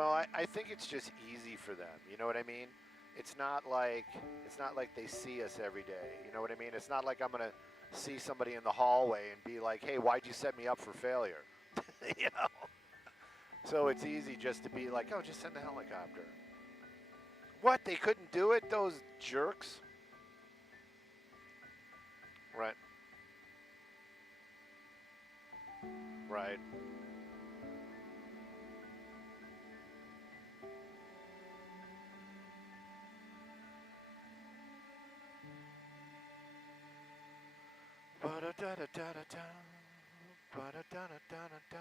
Well, I think it's just easy for them. You know what I mean? It's not like they see us every day. You know what I mean? It's not like I'm gonna see somebody in the hallway and be like, "Hey, why'd you set me up for failure?" You know. So it's easy just to be like, "Oh, just send the helicopter." What? They couldn't do it? Those jerks. Right. Right. Ba-da-da-da-da-da-da. Ba-da-da-da-da-da-da.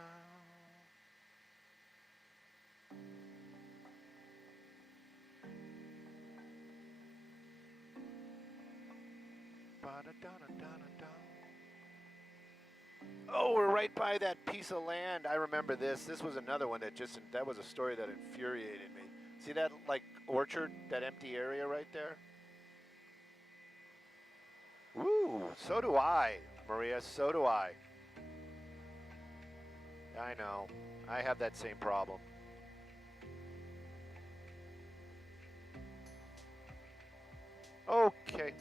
Ba-da-da-da-da-da-da. Oh, we're right by that piece of land. I remember this. This was another one that was a story that infuriated me. See that like orchard, that empty area right there? Woo, so do I, Maria, so do I. I know. I have that same problem. Okay.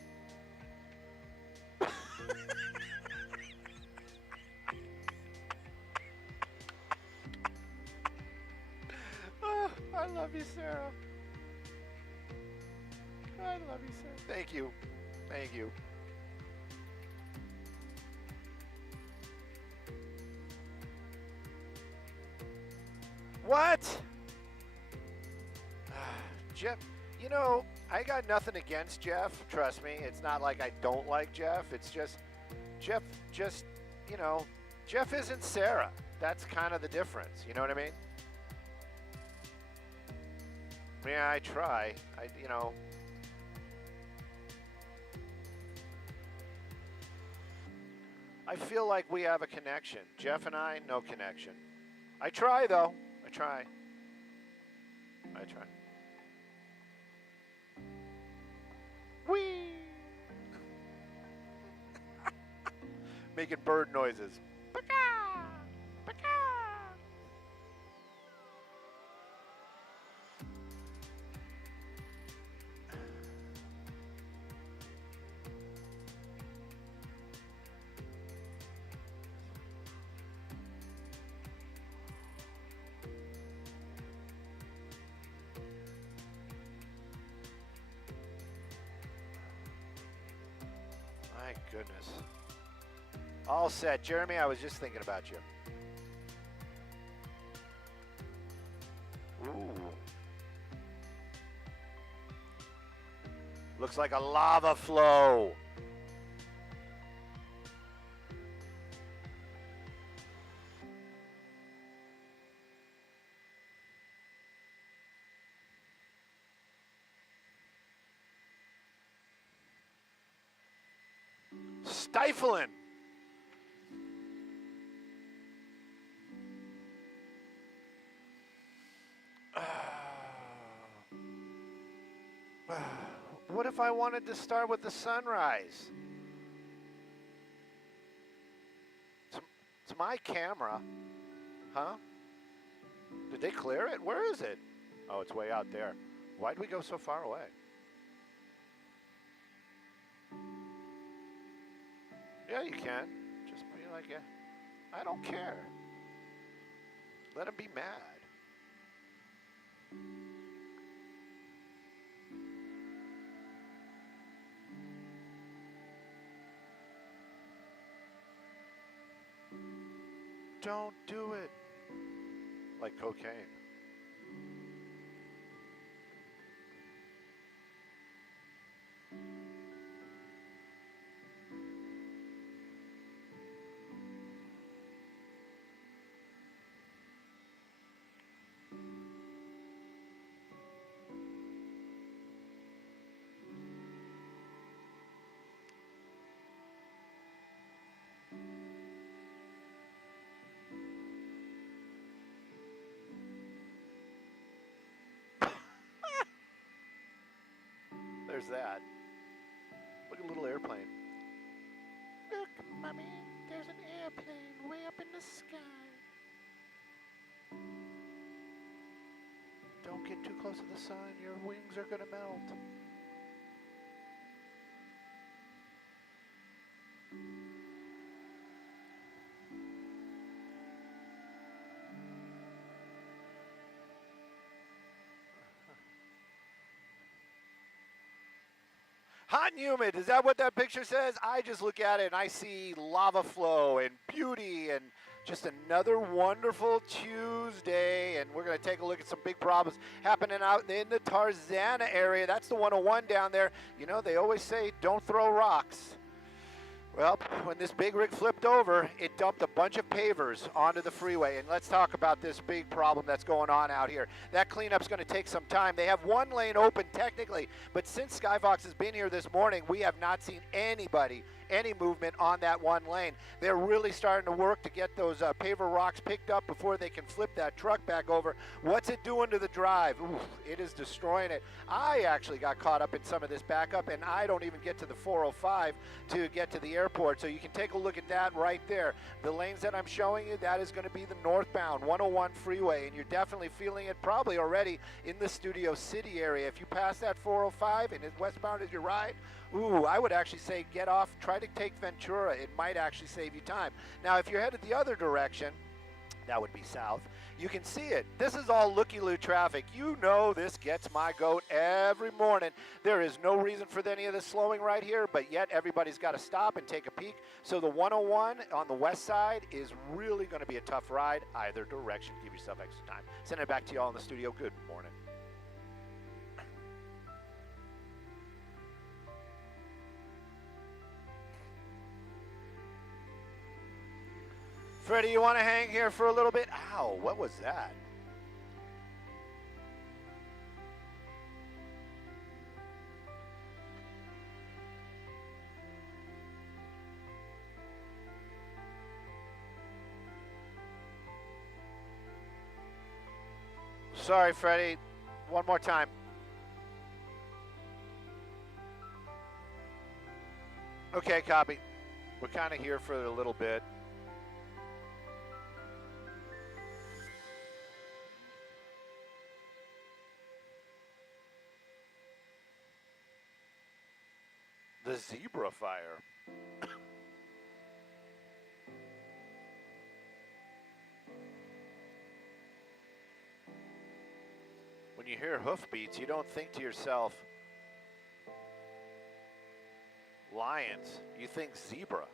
Oh, I love you, Sarah. I love you, Sarah. Thank you. Thank you. What? Jeff, you know, I got nothing against Jeff. Trust me. It's not like I don't like Jeff. It's just, Jeff, you know, Jeff isn't Sarah. That's kind of the difference. You know what I mean? Yeah, I try. You know. I feel like we have a connection. Jeff and I, no connection. I try, though. I try. I try. Whee! Making bird noises. Paka! Paka! My goodness. All set. Jeremy, I was just thinking about you. Ooh. Looks like a lava flow. Stifling. What if I wanted to start with the sunrise? It's my camera. Huh? Did they clear it? Where is it? Oh, it's way out there. Why'd we go so far away? Yeah, you can. Just be like, yeah. I don't care. Let them be mad. Don't do it. Like cocaine. There's that. Look at a little airplane. Look, Mommy, there's an airplane way up in the sky. Don't get too close to the sun. Your wings are going to melt. Hot and humid, is that what that picture says? I just look at it and I see lava flow and beauty and just another wonderful Tuesday. And we're going to take a look at some big problems happening out in the Pasadena area. That's the 101 down there. You know, they always say don't throw rocks. Well, when this big rig flipped over, it dumped a bunch of pavers onto the freeway. And let's talk about this big problem that's going on out here. That cleanup's going to take some time. They have one lane open technically, but since Skyfox has been here this morning, we have not seen anybody, any movement on that one lane. They're really starting to work to get those paver rocks picked up before they can flip that truck back over. What's it doing to the drive? Ooh, it is destroying it. I actually got caught up in some of this backup, and I don't even get to the 405 to get to the airport. So you can take a look at that right there. The lanes that I'm showing you, that is going to be the northbound 101 freeway, and you're definitely feeling it probably already in the Studio City area. If you pass that 405 and it's westbound as your ride, ooh, I would actually say get off, try to take Ventura. It might actually save you time. Now, if you're headed the other direction, that would be south, you can see it. This is all looky-loo traffic. You know this gets my goat every morning. There is no reason for any of this slowing right here, but yet everybody's got to stop and take a peek. So the 101 on the west side is really going to be a tough ride either direction. Give yourself extra time. Send it back to you all in the studio. Good morning. Freddie, you want to hang here for a little bit? Ow, what was that? Sorry, Freddie. One more time. Okay, copy. We're kind of here for a little bit. The zebra fire. When you hear hoofbeats, you don't think to yourself, lions. You think zebra.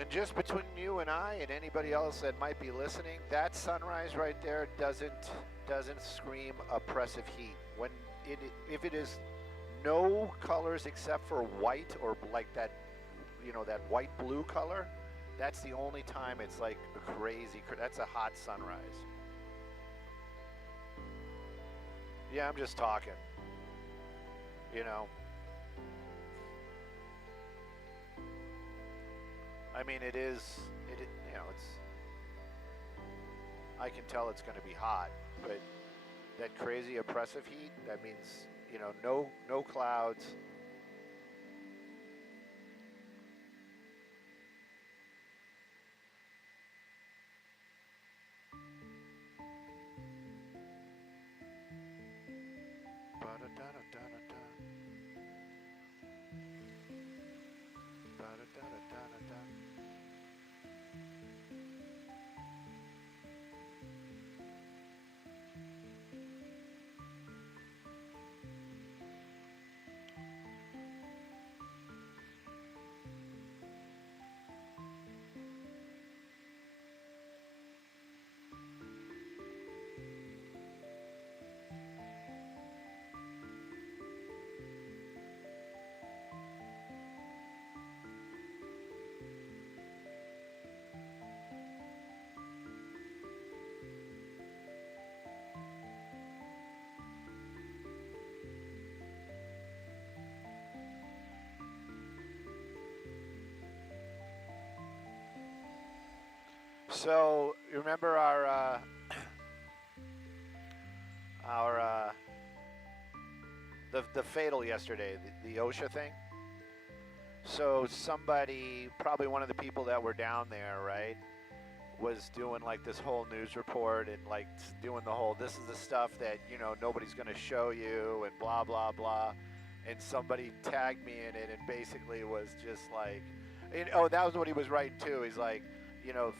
And just between you and I and anybody else that might be listening, that sunrise right there doesn't scream oppressive heat. When if it is no colors except for white or like that, you know, that white blue color, that's the only time it's like crazy. That's a hot sunrise. Yeah, I'm just talking. You know. I mean, you know, I can tell it's going to be hot, but that crazy oppressive heat, that means, you know, no clouds. So you remember our the fatal yesterday, the OSHA thing. So somebody, probably one of the people that were down there, right, was doing like this whole news report and like doing the whole, this is the stuff that, you know, nobody's going to show you and blah, blah, blah. And somebody tagged me in it and basically was just like, oh, that was what he was writing too. He's like, you know,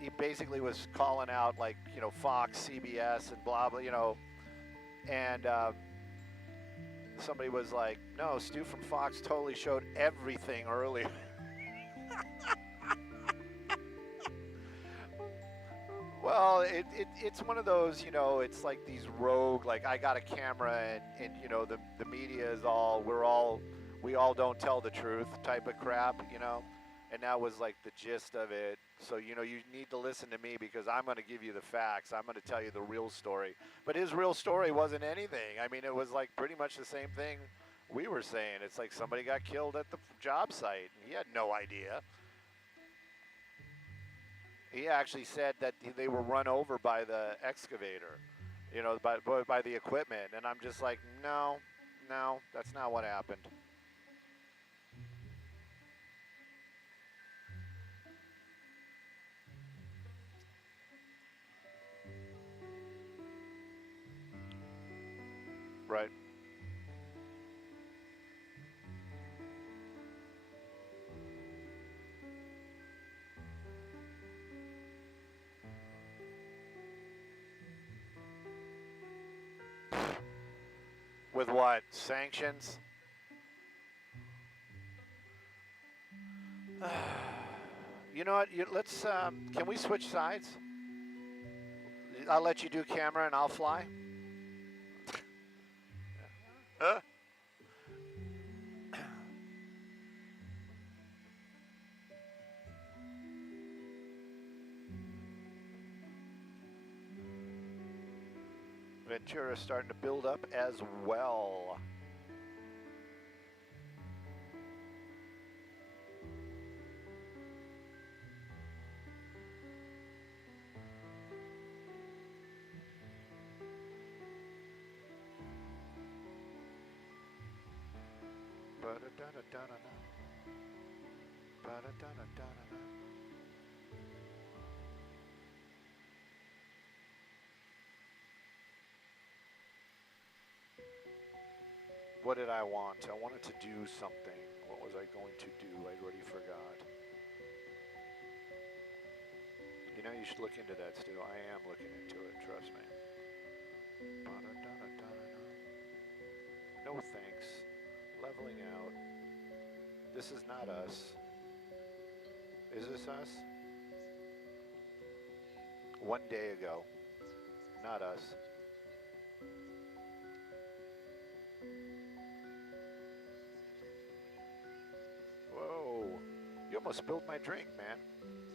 he basically was calling out like, you know, Fox, CBS and blah, blah, you know, and somebody was like, no, Stu from Fox totally showed everything earlier. Well, it's one of those, you know, it's like these rogue, like I got a camera and you know, the media is all, we all don't tell the truth type of crap, you know, and that was like the gist of it. So, you know, you need to listen to me because I'm going to give you the facts. I'm going to tell you the real story. But his real story wasn't anything. I mean, it was like pretty much the same thing we were saying. It's like somebody got killed at the job site. He had no idea. He actually said that they were run over by the excavator, you know, by the equipment. And I'm just like, no, that's not what happened. Right. With what? Sanctions? You know what? Let's, can we switch sides? I'll let you do camera and I'll fly. Ventura's starting to build up as well. What did I want? I wanted to do something. What was I going to do? I already forgot. You know, you should look into that, Stu. I am looking into it, trust me. No thanks. Leveling out. This is not us. Is this us? 1 day ago. Not us. Whoa. You almost spilled my drink, man.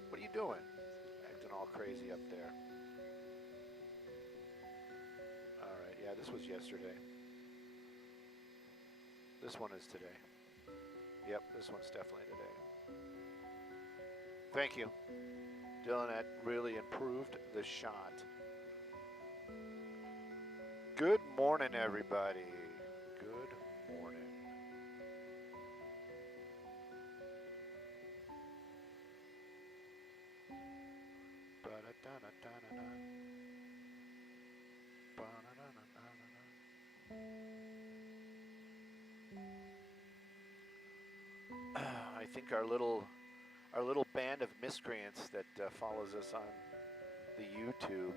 What are you doing? Acting all crazy up there. Alright, yeah, this was yesterday. This one is today. Yep, this one's definitely today. Thank you. Dylan, that really improved the shot. Good morning, everybody. Good morning. I think our little band of miscreants that follows us on the YouTube.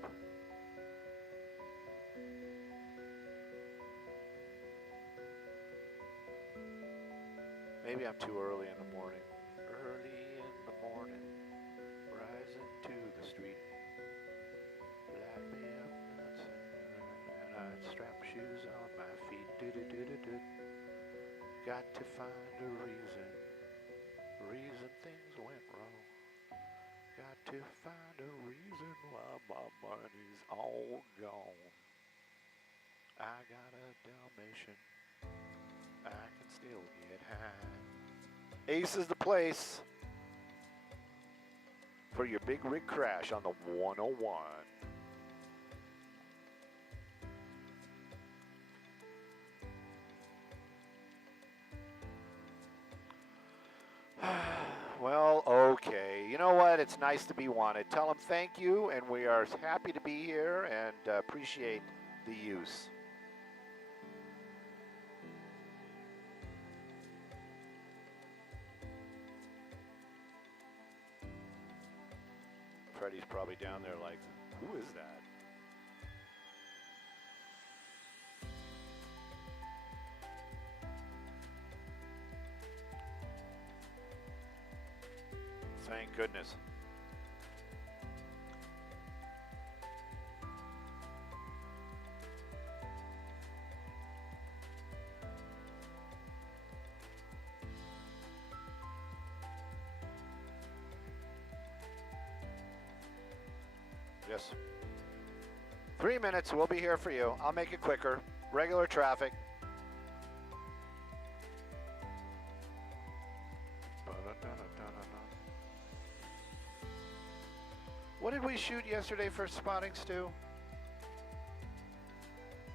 Maybe I'm too early in the morning. Early in the morning, rising to the street. Light me up, and I'd strap shoes on my feet. Do-do-do-do-do. Got to find a reason things went wrong. Got to find a reason why my money's all gone. I got a Dalmatian. I can still get high. Ace is the place. for your big rig crash on the 101. Well, okay. You know what? It's nice to be wanted. Tell them thank you, and we are happy to be here and appreciate the use. Freddie's probably down there like, who is that? Thank goodness. Yes. 3 minutes, we'll be here for you. I'll make it quicker. Regular traffic. What did we shoot yesterday for spotting, Stu?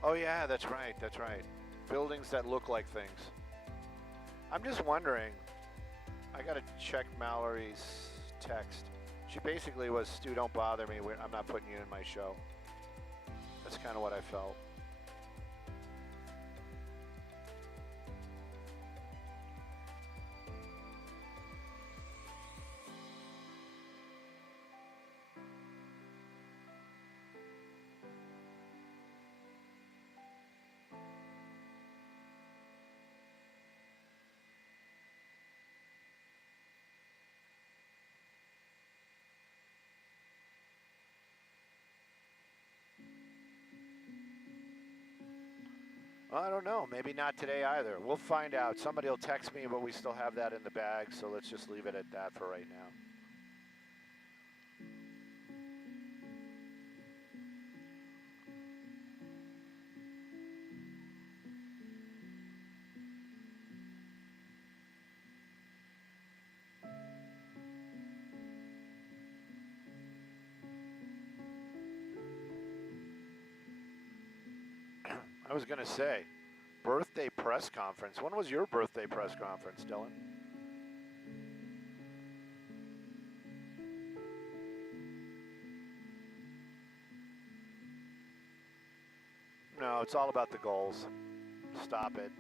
Oh yeah, that's right, that's right. Buildings that look like things. I'm just wondering, I gotta check Mallory's text. She basically was, Stu, don't bother me, I'm not putting you in my show. That's kind of what I felt. I don't know. Maybe not today either. We'll find out. Somebody will text me, but we still have that in the bag, so let's just leave it at that for right now. I was going to say, birthday press conference. When was your birthday press conference, Dylan? No, it's all about the goals. Stop it.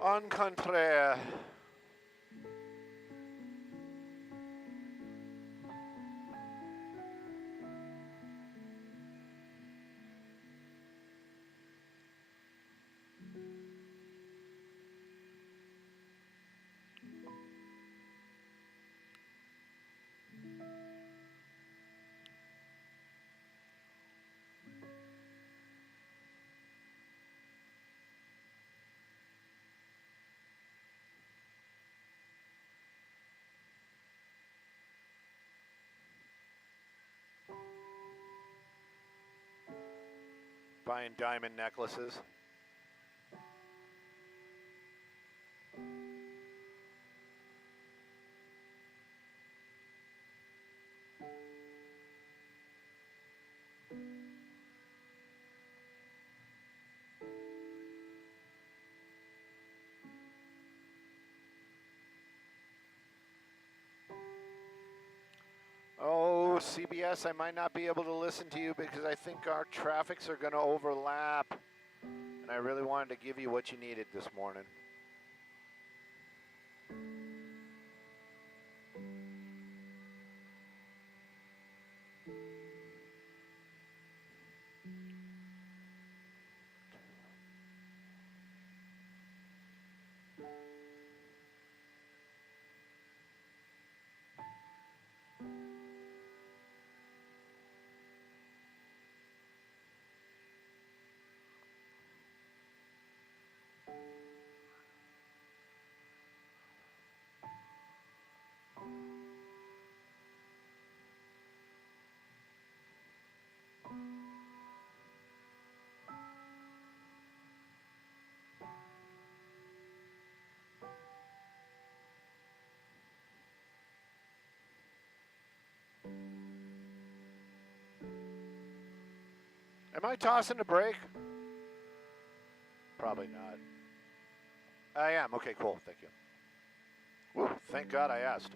En contraire. Buying diamond necklaces. Oh, CBS, I might not be able to listen to you because I think our traffics are going to overlap. And I really wanted to give you what you needed this morning. Am I tossing the brake? Probably not. I am. Okay, cool. Thank you. Woo, thank God I asked.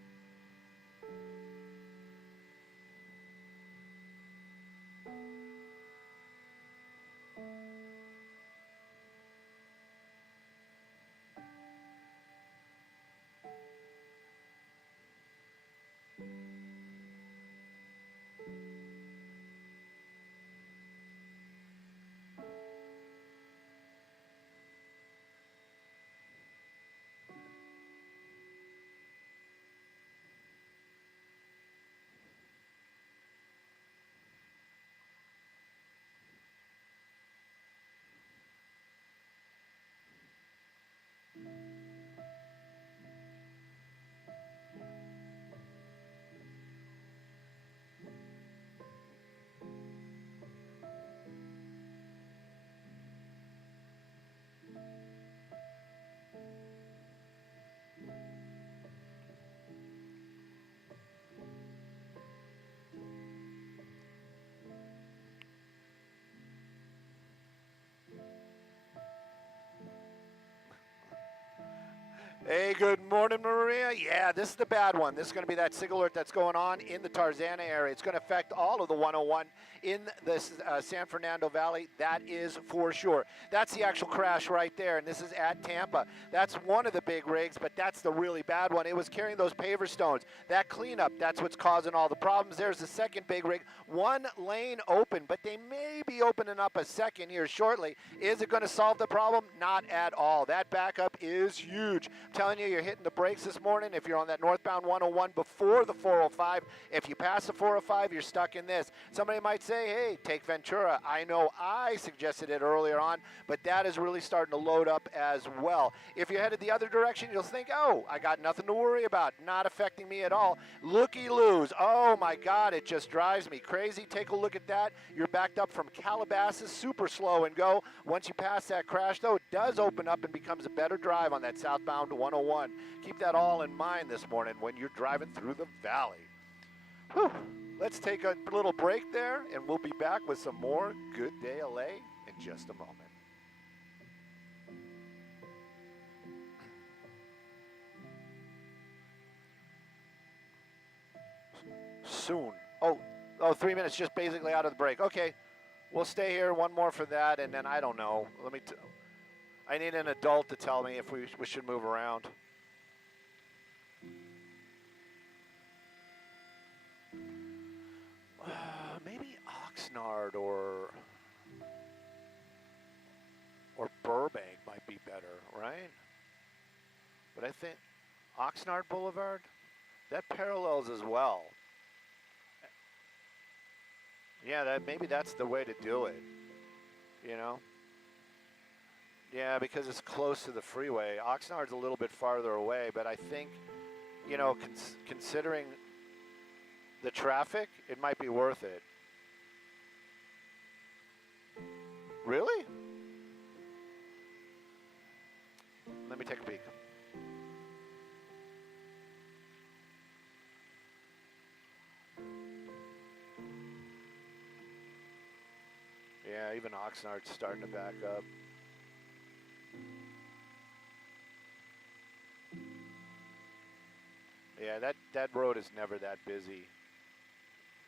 Hey, good morning, Maria. Yeah, this is the bad one. This is going to be that SIG alert that's going on in the Tarzana area. It's going to affect all of the 101 in the San Fernando Valley. That is for sure. That's the actual crash right there, and this is at Tampa. That's one of the big rigs, but that's the really bad one. It was carrying those paver stones. That cleanup, that's what's causing all the problems. There's the second big rig. One lane open, but they may be opening up a second here shortly. Is it going to solve the problem? Not at all. That backup is huge. Telling you, you're hitting the brakes this morning if you're on that northbound 101 before the 405. If you pass the 405, you're stuck in this. Somebody might say, hey, take Ventura. I know I suggested it earlier on, but that is really starting to load up as well. If you're headed the other direction, you'll think, oh, I got nothing to worry about. Not affecting me at all. Looky-loos. Oh, my God, it just drives me crazy. Take a look at that. You're backed up from Calabasas, super slow and go. Once you pass that crash, though, it does open up and becomes a better drive on that southbound 101. Keep that all in mind this morning when you're driving through the valley. Whew. Let's take a little break there, and we'll be back with some more Good Day LA in just a moment. Soon. Oh, 3 minutes just basically out of the break. Okay, we'll stay here one more for that, and then I don't know. I need an adult to tell me if we should move around. Maybe Oxnard or Burbank might be better, right? But I think Oxnard Boulevard, that parallels as well. Yeah, maybe that's the way to do it, you know? Yeah, because it's close to the freeway. Oxnard's a little bit farther away, but I think, you know, considering the traffic, it might be worth it. Really? Let me take a peek. Yeah, even Oxnard's starting to back up. Yeah, that road is never that busy.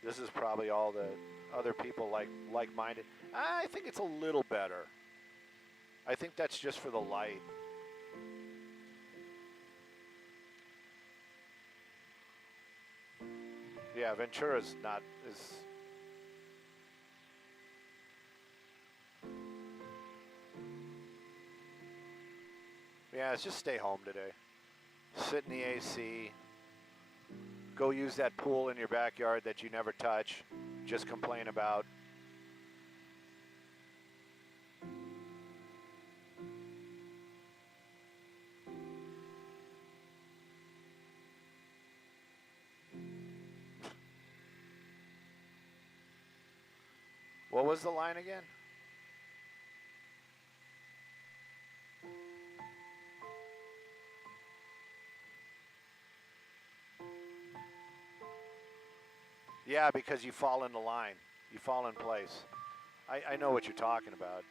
This is probably all the other people like-minded. I think it's a little better. I think that's just for the light. Yeah, Ventura's not as... Yeah, let's just stay home today. Sit in the AC. Go use that pool in your backyard that you never touch. Just complain about. What was the line again? Yeah, because you fall in the line. You fall in place. I know what you're talking about.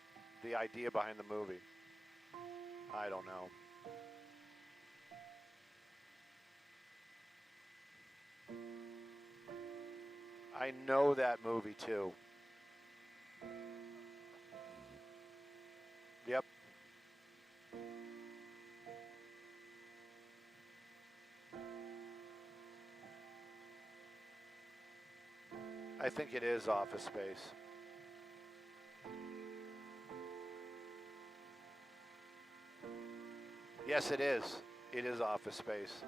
The idea behind the movie. I don't know. I know that movie too. Yep. I think it is Office Space. Yes, it is. It is Office Space.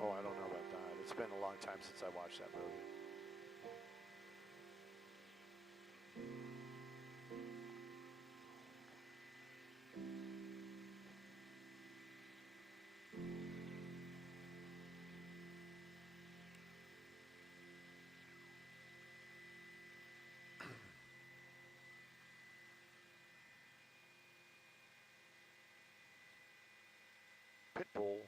Oh, I don't know about that. It's been a long time since I watched that movie. Pitbull.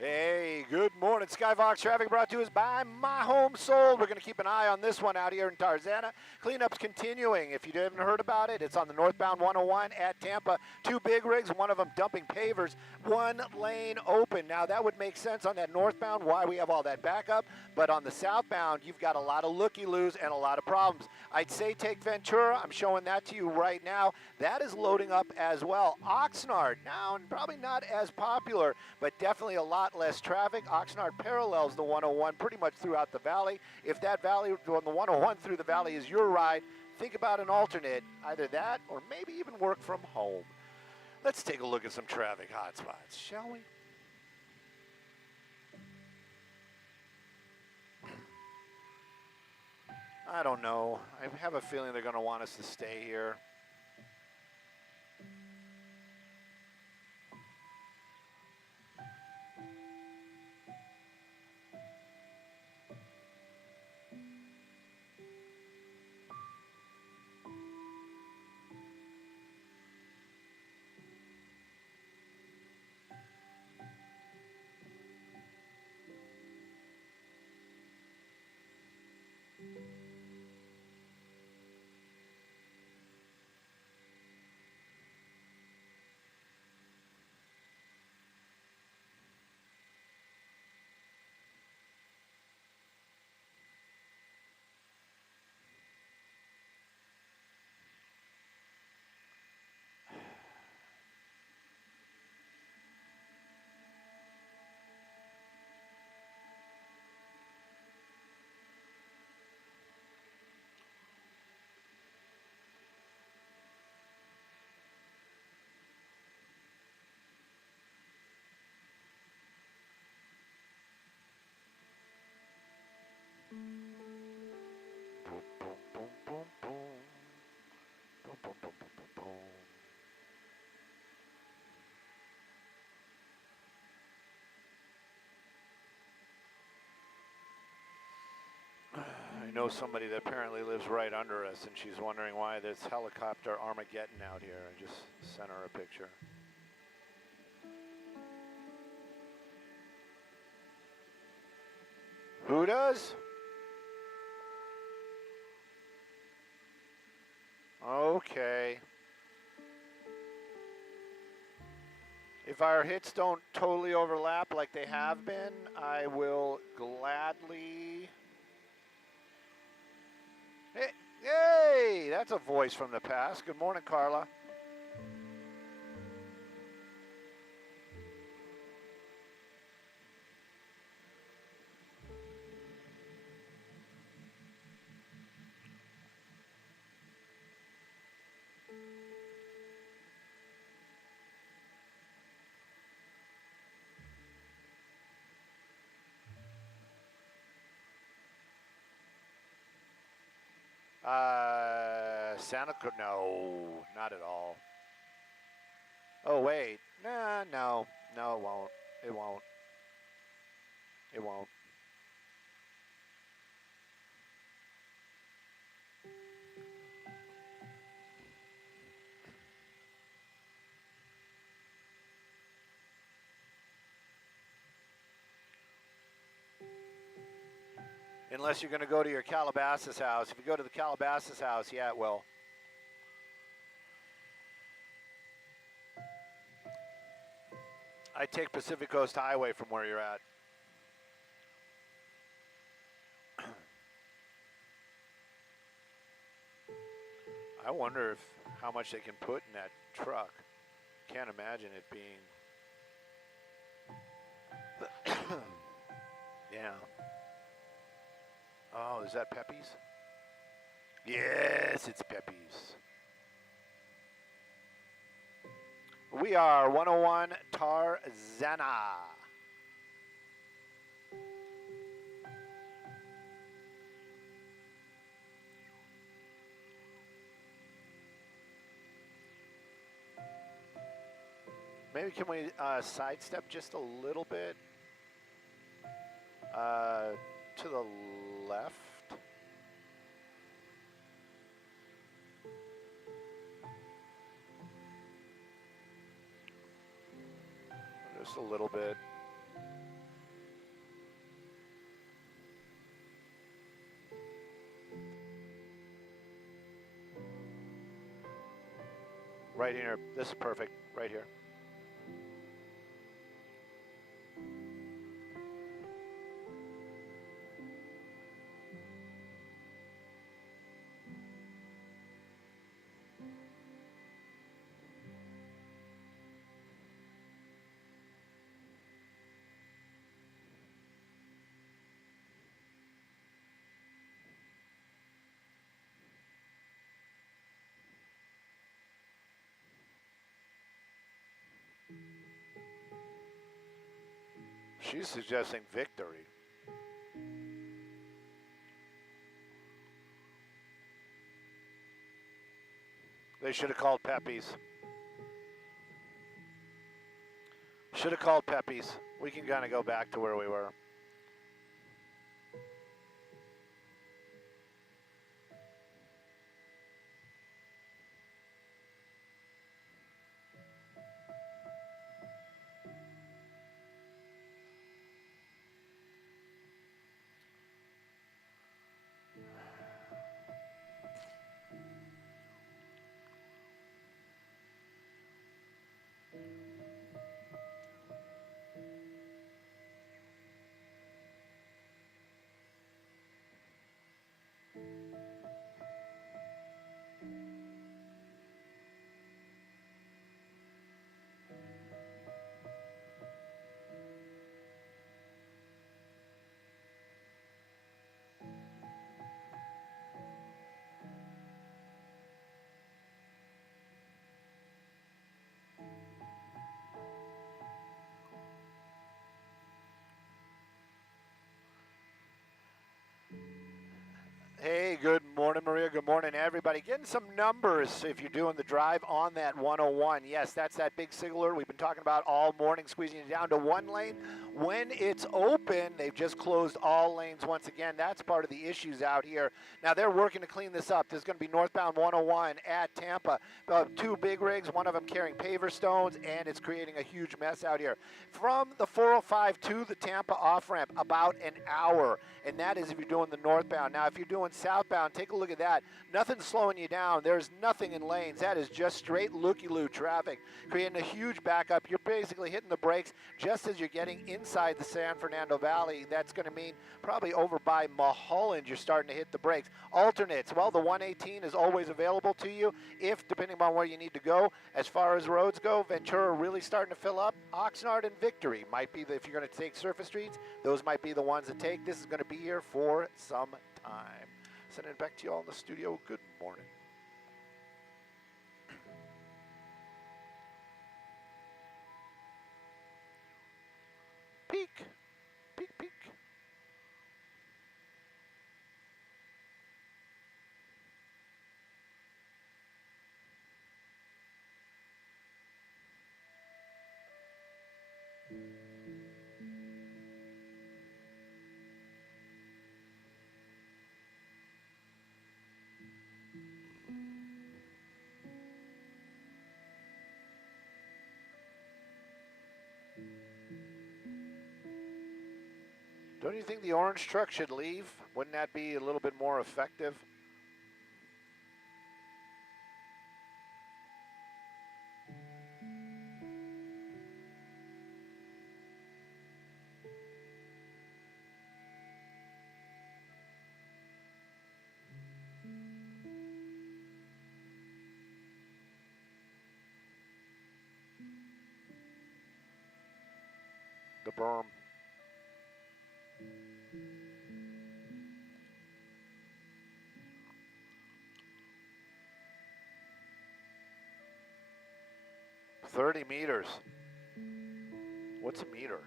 Hey, good morning. Skyvox traffic brought to us by My Home Sold. We're going to keep an eye on this one out here in Tarzana. Cleanup's continuing. If you haven't heard about it, it's on the northbound 101 at Tampa. 2 big rigs, one of them dumping pavers, 1 lane open. Now, that would make sense on that northbound, why we have all that backup. But on the southbound, you've got a lot of looky-loos and a lot of problems. I'd say take Ventura. I'm showing that to you right now. That is loading up as well. Oxnard, now probably not as popular, but definitely a lot less traffic. Oxnard parallels the 101 pretty much throughout the valley. If that valley on the 101 through the valley is your ride, think about an alternate, either that or maybe even work from home. Let's take a look at some traffic hotspots, shall we? I don't know. I have a feeling they're going to want us to stay here. Boom, boom, boom, boom, boom. Boom, boom, boom, boom, boom, boom. I know somebody that apparently lives right under us, and she's wondering why there's helicopter Armageddon out here. I just sent her a picture. Who does? Okay. If our hits don't totally overlap like they have been, I will gladly... Hey, that's a voice from the past. Good morning, Carla. No, not at all. Oh, wait. Nah, no. No, it won't. It won't. It won't. Unless you're going to go to your Calabasas house. If you go to the Calabasas house, yeah, it will. I take Pacific Coast Highway from where you're at. I wonder if how much they can put in that truck. Can't imagine it being. Yeah. Oh, is that Pepe's? Yes, it's Pepe's. We are 101 Tarzana. Maybe can we sidestep just a little bit to the left? Just a little bit. Right here. This is perfect. Right here. She's suggesting victory. They should have called Pepe's. Should have called Pepe's. We can kind of go back to where we were. Hey, good morning, Maria. Good morning, everybody. Getting some numbers if you're doing the drive on that 101. Yes, that's that big signal we've been talking about all morning, squeezing it down to one lane. When it's open, they've just closed all lanes once again. That's part of the issues out here. Now, they're working to clean this up. There's going to be northbound 101 at Tampa. Two big rigs, one of them carrying paver stones, and it's creating a huge mess out here. From the 405 to the Tampa off-ramp, about an hour, and that is if you're doing the northbound. Now, if you're doing southbound, take a look at that. Nothing's slowing you down. There's nothing in lanes. That is just straight looky-loo traffic, creating a huge backup. You're basically hitting the brakes just as you're getting inside the San Fernando Valley. That's going to mean probably over by Mulholland you're starting to hit the brakes. Alternates, well, the 118 is always available to you if, depending on where you need to go. As far as roads go, Ventura really starting to fill up. Oxnard and Victory might be, if you're going to take surface streets, those might be the ones to take. This is going to be here for some time. Sending it back to you all in the studio. Good morning. Peek. Peek, peek. Don't you think the orange truck should leave? Wouldn't that be a little bit more effective? The berm. $30 meters. What's a meter?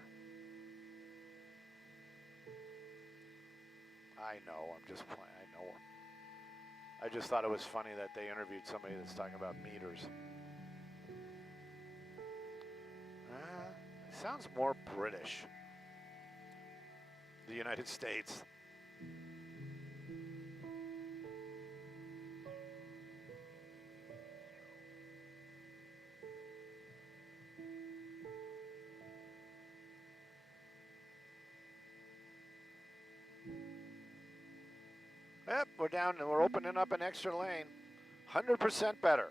I know, I'm just playing. I know. I just thought it was funny that they interviewed somebody that's talking about meters. It sounds more British. The United States. Yep, we're down and we're opening up an extra lane. 100% better.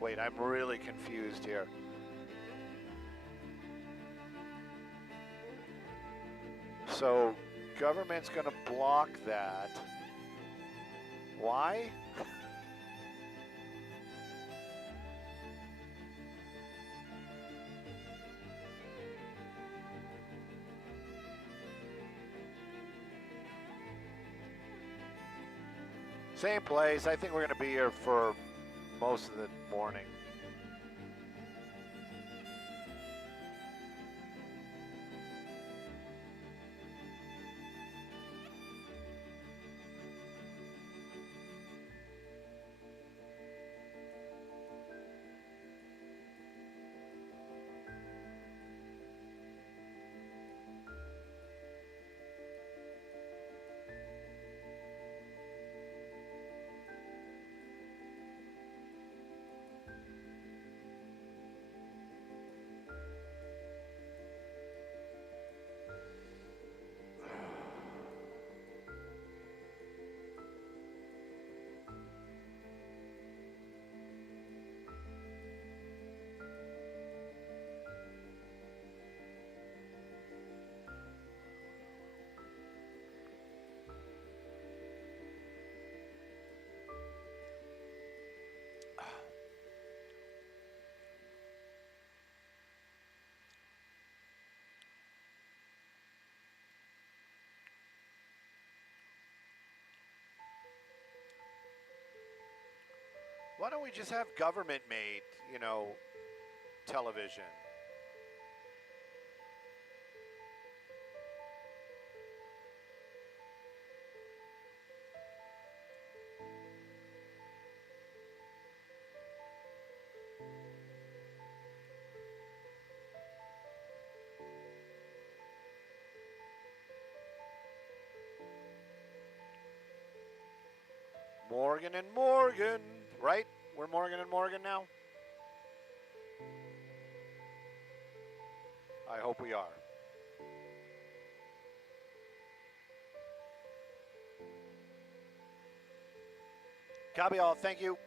Wait. I'm really confused here. So, government's going to block that. Why? Same place. I think we're going to be here for most of the morning. Why don't we just have government-made, television? Morgan and Morgan, right? We're Morgan and Morgan now? I hope we are. Copy all, thank you.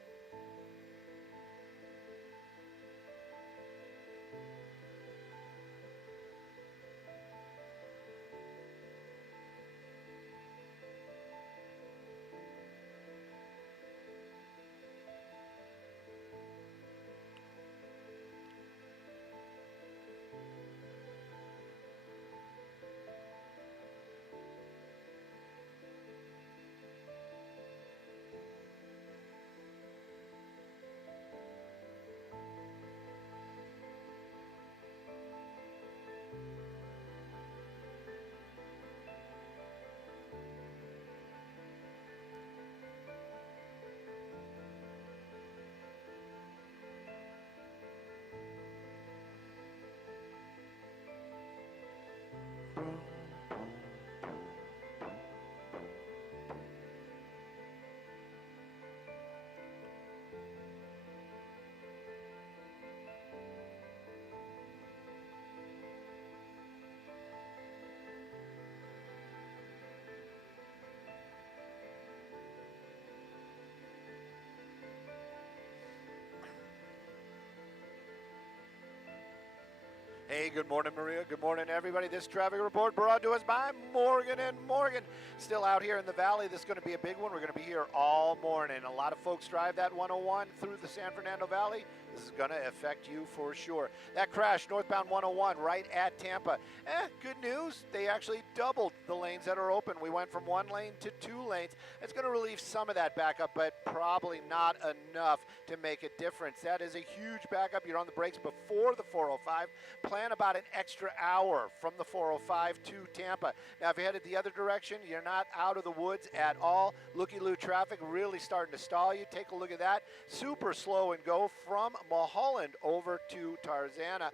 Hey, good morning, Maria. Good morning, everybody. This traffic report brought to us by Morgan and Morgan. Still out here in the valley. This is going to be a big one. We're going to be here all morning. A lot of folks drive that 101 through the San Fernando Valley. This is going to affect you for sure. That crash, northbound 101, right at Tampa. Good news. They actually doubled the lanes that are open. We went from 1 lane to 2 lanes. It's going to relieve some of that backup, but probably not enough to make a difference. That is a huge backup. You're on the brakes before the 405. Plan about an extra hour from the 405 to Tampa. Now, if you're headed the other direction, you're not out of the woods at all. Looky-loo traffic really starting to stall you. Take a look at that. Super slow and go from Mulholland over to Tarzana,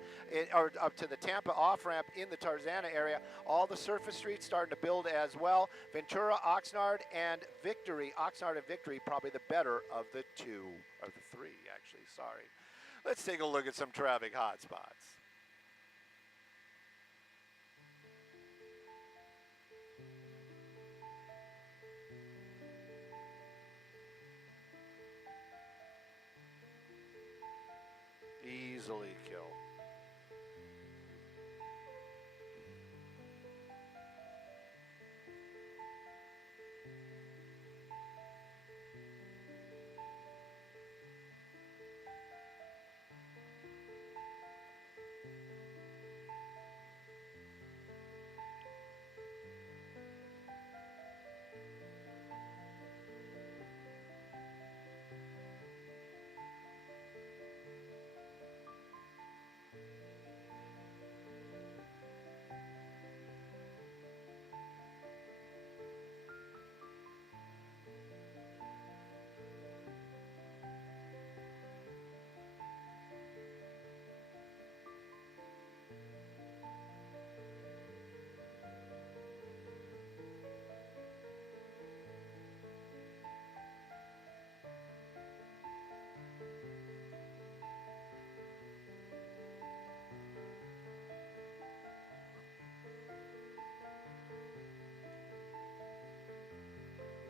or up to the Tampa off-ramp in the Tarzana area. All the surface streets starting to build as well. Ventura, Oxnard, and Victory. Oxnard and Victory probably the better of the two, or the three, actually. Sorry. Let's take a look at some traffic hotspots. easily kill.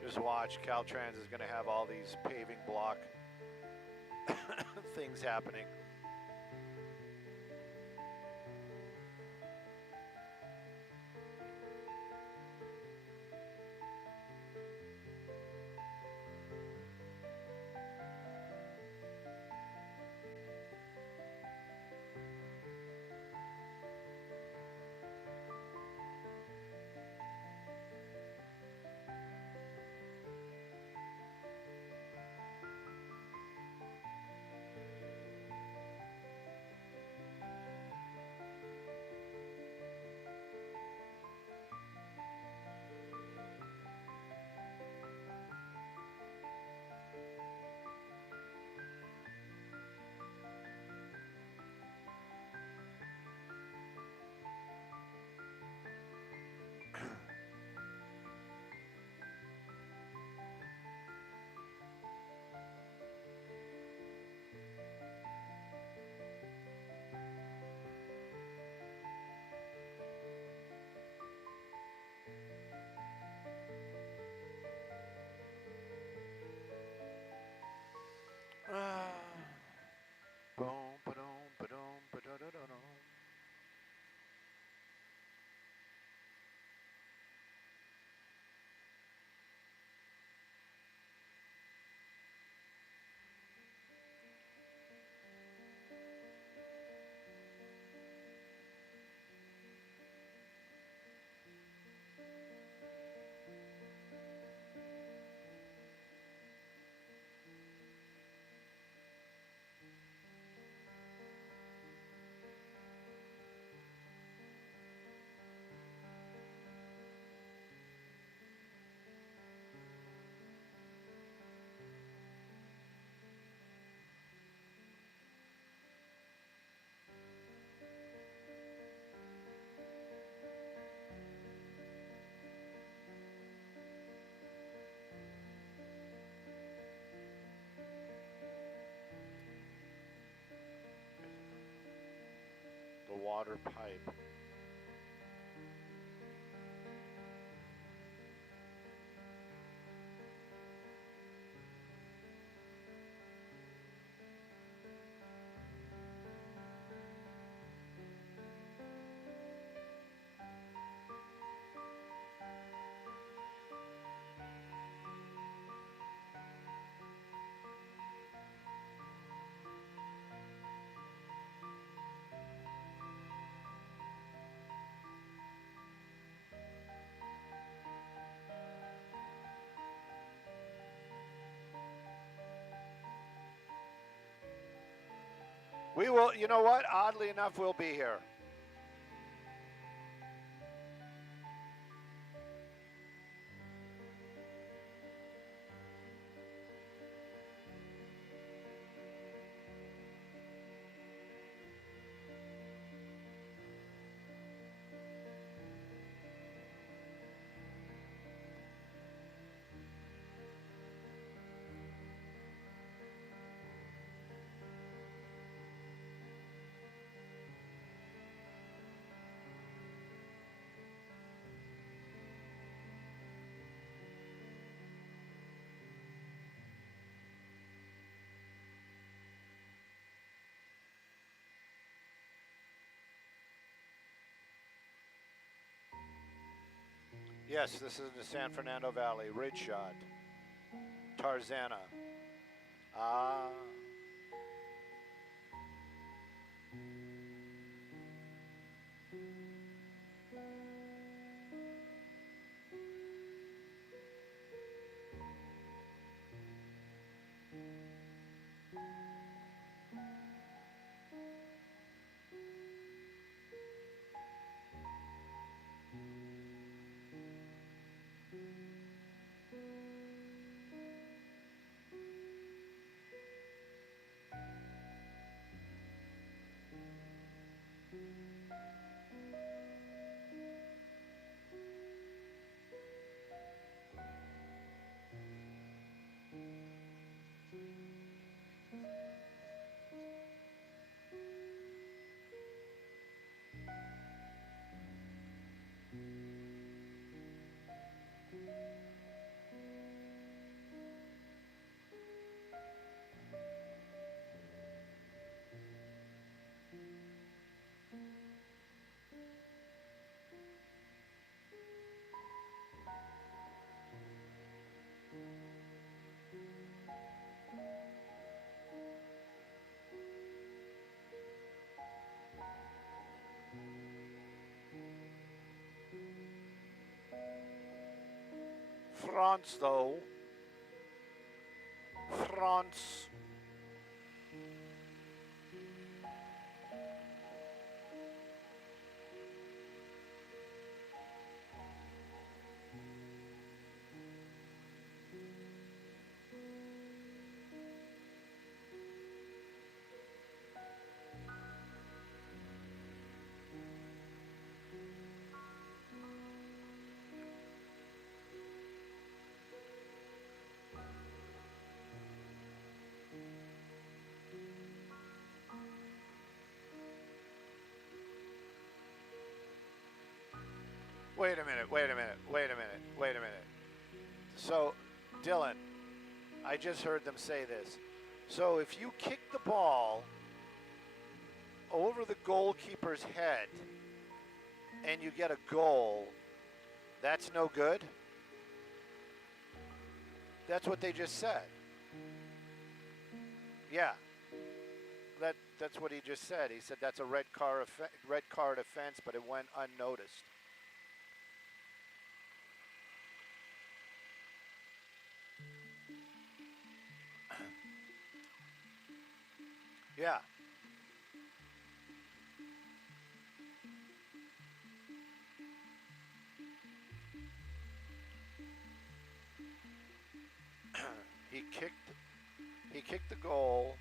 Just watch, Caltrans is going to have all these paving block things happening. Boom, ba-dum, ba-dum, ba-da-da-da-dum. The water pipe. We will, you know what? Oddly enough, we'll be here. Yes, this is the San Fernando Valley. Ridge shot. Tarzana. Ah. France, though. France. Wait a minute, wait a minute, wait a minute, wait a minute. So, Dylan, I just heard them say this. So if you kick the ball over the goalkeeper's head and you get a goal, that's no good? That's what they just said. Yeah. That's what he just said. He said that's a red card offense, but it went unnoticed. Yeah. He kicked the goal.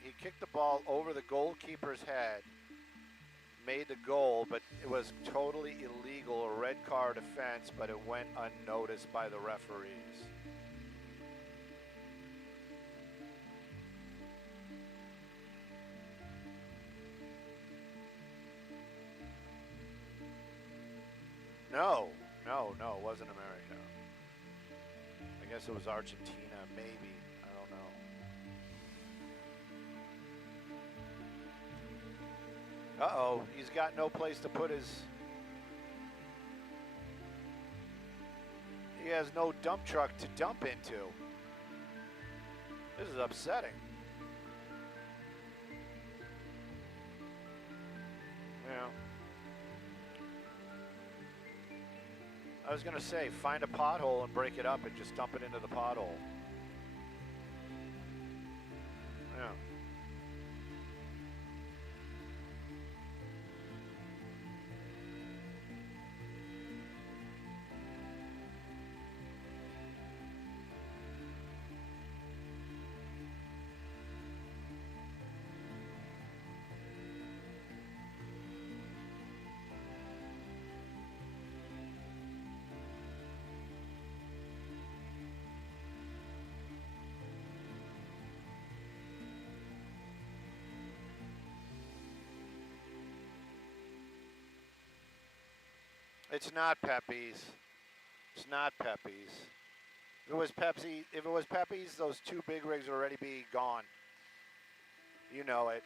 He kicked the ball over the goalkeeper's head, made the goal, but it was totally illegal, a red card offense, but it went unnoticed by the referees. No, it wasn't America. I guess it was Argentina, maybe. I don't know. Uh-oh, he's got no place to put his... He has no dump truck to dump into. This is upsetting. Yeah. I was going to say, find a pothole and break it up and just dump it into the pothole. Yeah. It's not Pepe's. It's not Pepe's. If it was Pepe's, those two big rigs would already be gone. You know it.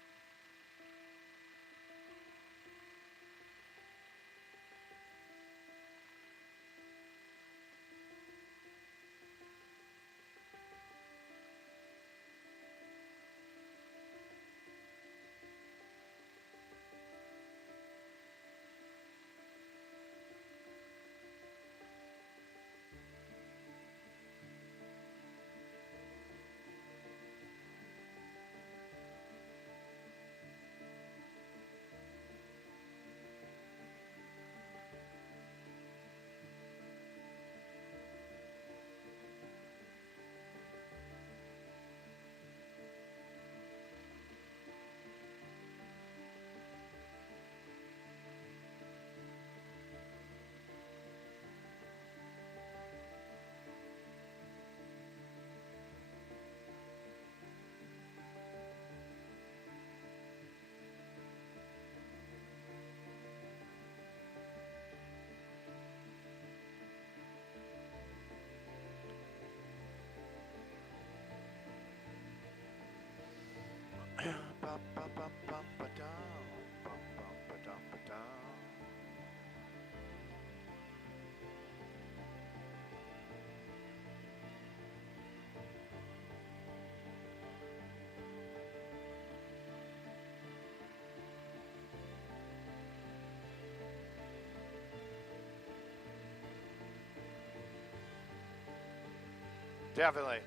Definitely.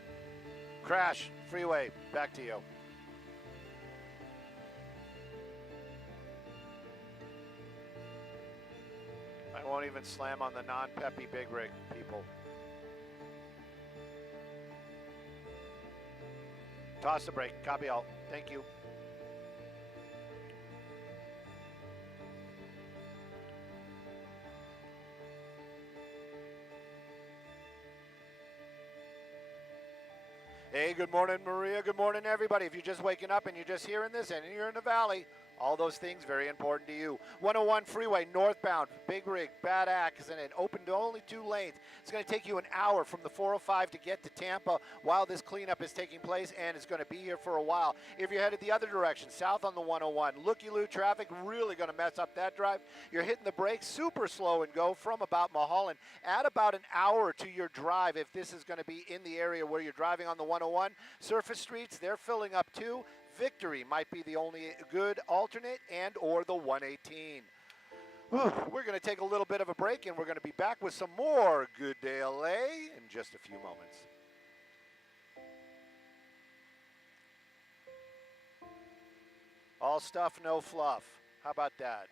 Crash, freeway, back to you. I won't even slam on the non-peppy big rig people. Toss the brake, copy all. Thank you. Hey, good morning, Maria. Good morning, everybody. If you're just waking up and you're just hearing this and you're in the valley, all those things very important to you. 101 freeway, northbound, big rig, bad accident, open to only 2 lanes. It's going to take you an hour from the 405 to get to Tampa while this cleanup is taking place, and it's going to be here for a while. If you're headed the other direction, south on the 101, looky-loo traffic, really going to mess up that drive. You're hitting the brakes super slow and go from about Mulholland. Add about an hour to your drive if this is going to be in the area where you're driving on the 101. Surface streets, they're filling up too. Victory might be the only good alternate, and or the 118. Whew, we're going to take a little bit of a break, and we're going to be back with some more GDLA in just a few moments. All stuff, no fluff. How about that?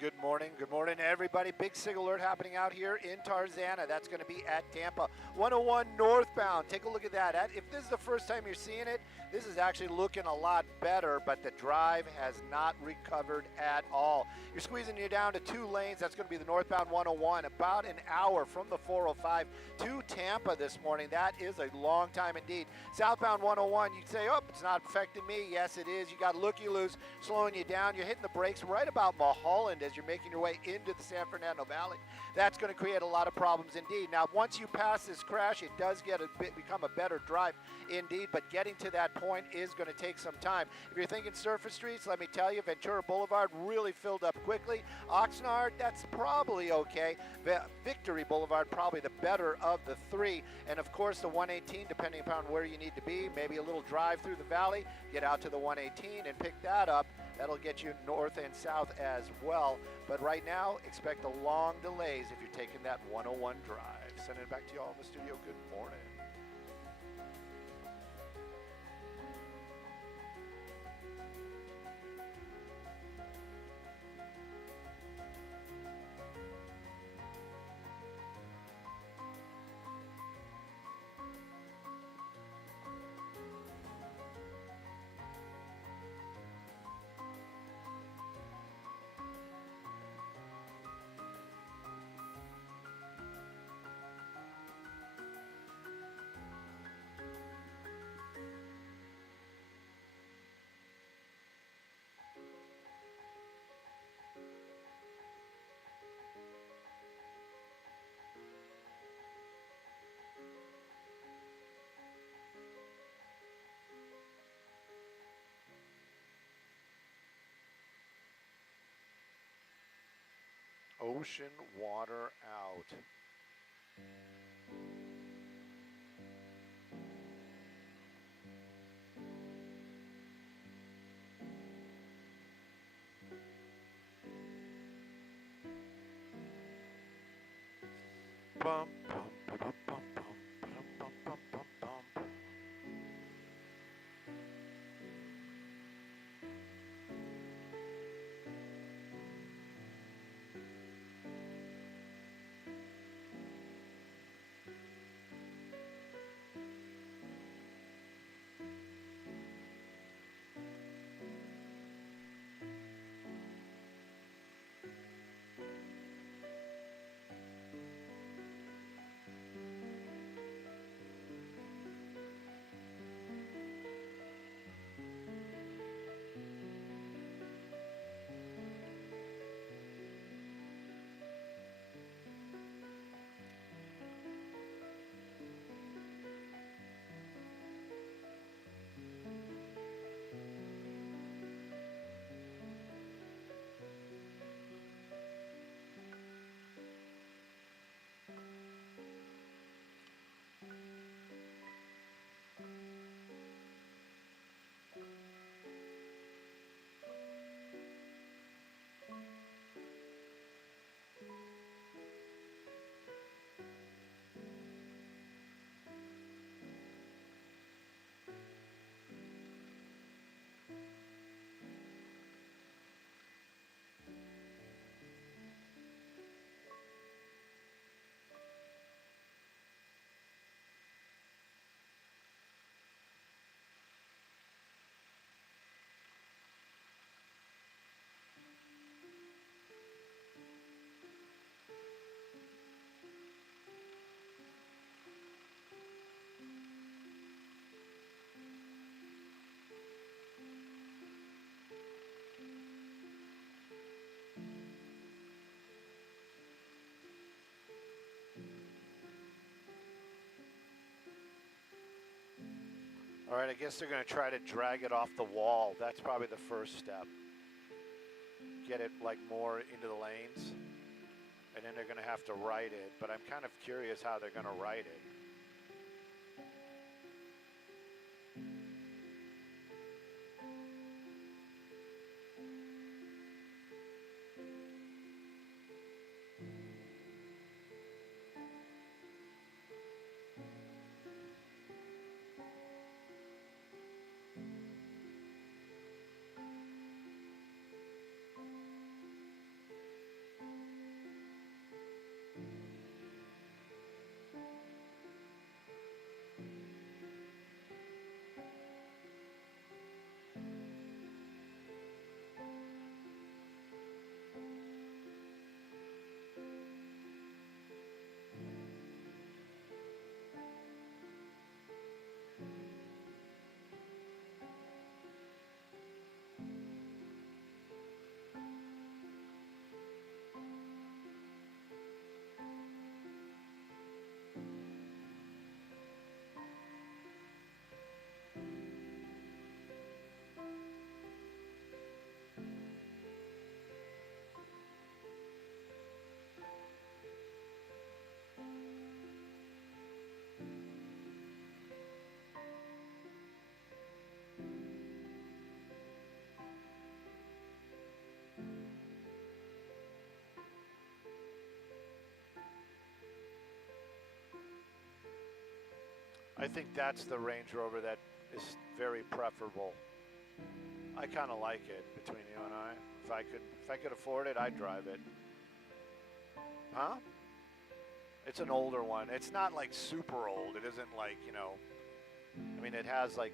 good morning. Good morning, everybody. Big SIG alert happening out here in Tarzana. That's going to be at Tampa. 101 northbound. Take a look at that. If this is the first time you're seeing it, this is actually looking a lot better, but the drive has not recovered at all. You're squeezing you down to 2 lanes. That's going to be the northbound 101. About an hour from the 405 to Tampa this morning. That is a long time indeed. Southbound 101, you'd say, oh, it's not affecting me. Yes, it is. You got looky-loos slowing you down. You're hitting the brakes right about Mulholland as you're making your way into the San Fernando Valley. That's going to create a lot of problems indeed. Now, once you pass this crash, it does become a better drive indeed, but getting to that point is going to take some time. If you're thinking surface streets, let me tell you, Ventura Boulevard really filled up quickly. Oxnard, that's probably okay. Victory Boulevard, probably the better of the 3. And of course, the 118, depending upon where you need to be, maybe a little drive through the valley, get out to the 118 and pick that up. That'll get you north and south as well. But right now, expect a long delays if you're taking that 101 drive. Sending it back to you all in the studio. Good morning. Ocean water out. Bum, bum, bum, bum, bum, bum, bum, bum, bum. All right, I guess they're going to try to drag it off the wall. That's probably the first step. Get it like more into the lanes, and then they're going to have to right it. But I'm kind of curious how they're going to right it. I think that's the Range Rover that is very preferable. I kind of like it between you and I. If I could afford it, I'd drive it. Huh? It's an older one. It's not like super old. It isn't like, you know, I mean, it has like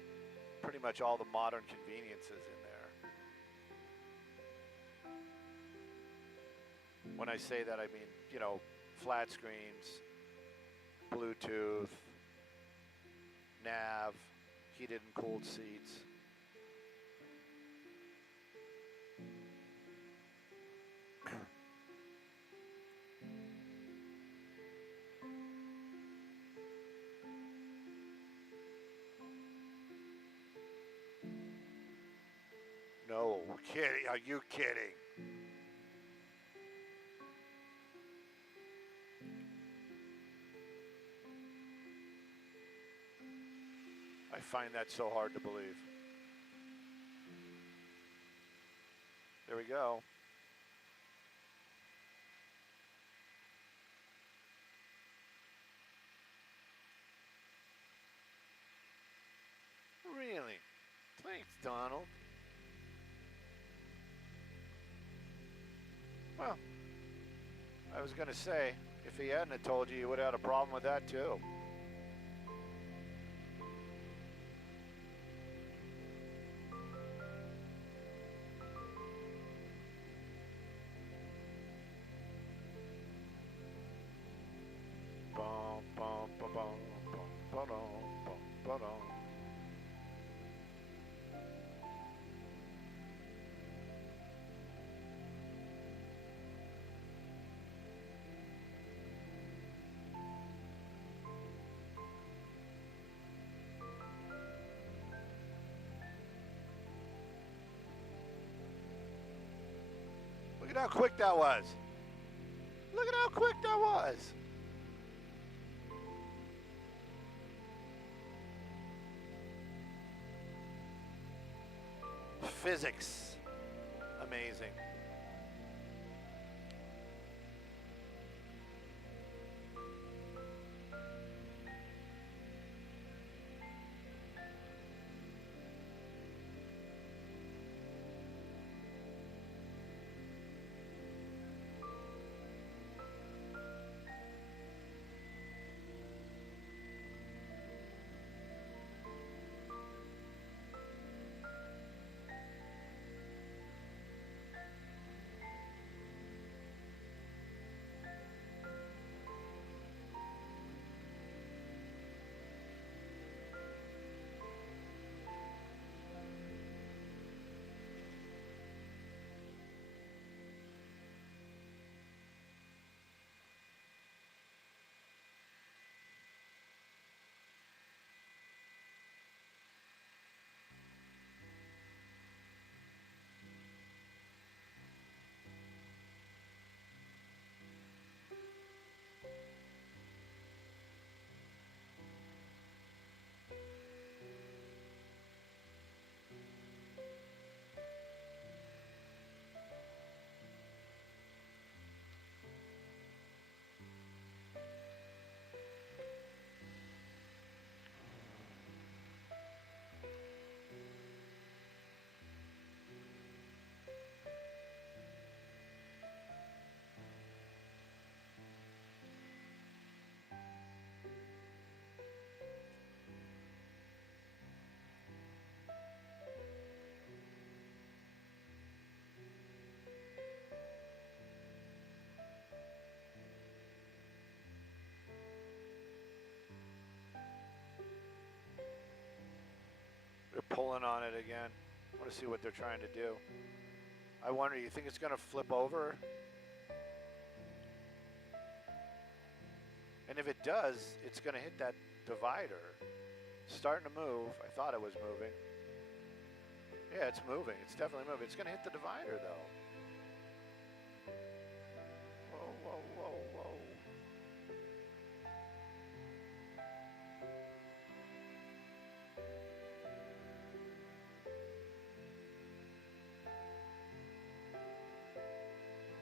pretty much all the modern conveniences in there. When I say that, I mean, you know, flat screens, Bluetooth, nav, heated and cooled seats. No kidding. Are you kidding? I find that so hard to believe. There we go. Really? Thanks, Donald. Well, I was going to say, if he hadn't have told you, you would have had a problem with that too. Look at how quick that was. Look at how quick that was. Physics. Amazing. They're pulling on it again. I want to see what they're trying to do. I wonder, you think it's going to flip over? And if it does, it's going to hit that divider. It's starting to move. I thought it was moving. Yeah, it's moving. It's definitely moving. It's going to hit the divider, though. Whoa, whoa, whoa, whoa.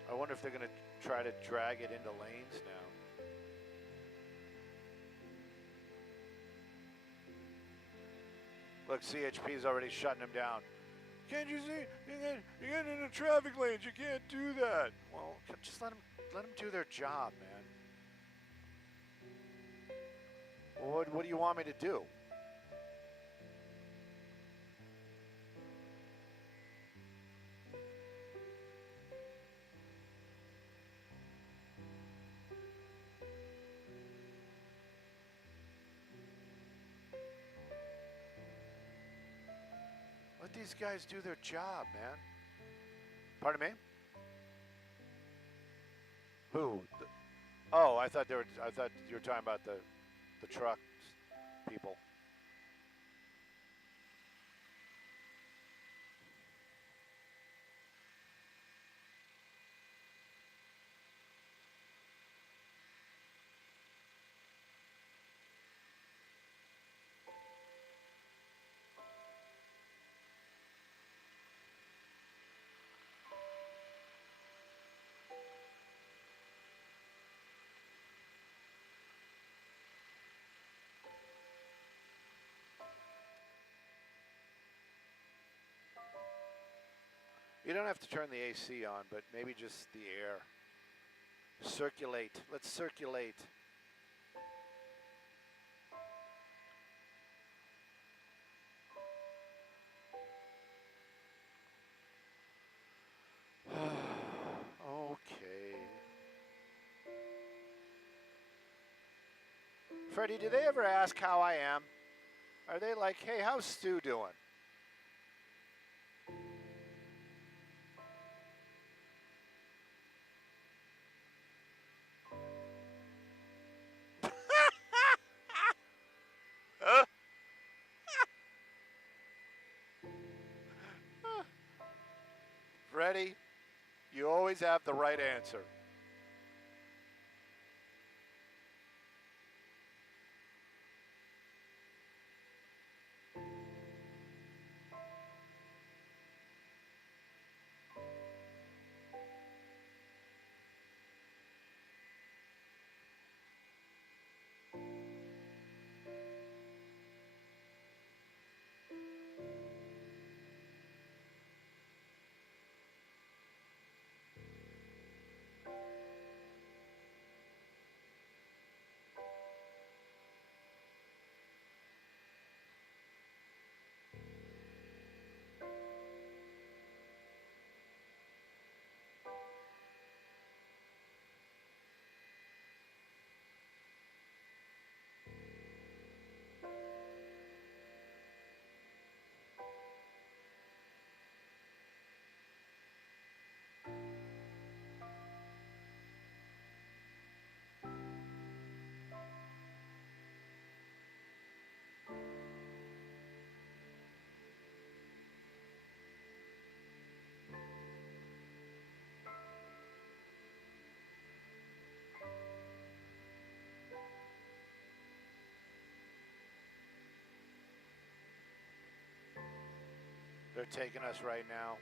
I wonder if they're going to try to drag it into lanes now. Look, CHP's already shutting him down. Can't you see? You get into traffic lanes. You can't do that. Well, just let them do their job, man. Well, what do you want me to do? Let these guys do their job, man. Pardon me? Who? Oh, I thought you were talking about the truck people. You don't have to turn the AC on, but maybe just the air. Circulate. Let's circulate. Okay. Freddie, do they ever ask how I am? Are they like, hey, how's Stu doing? Freddie, you always have the right answer. They're taking us right now.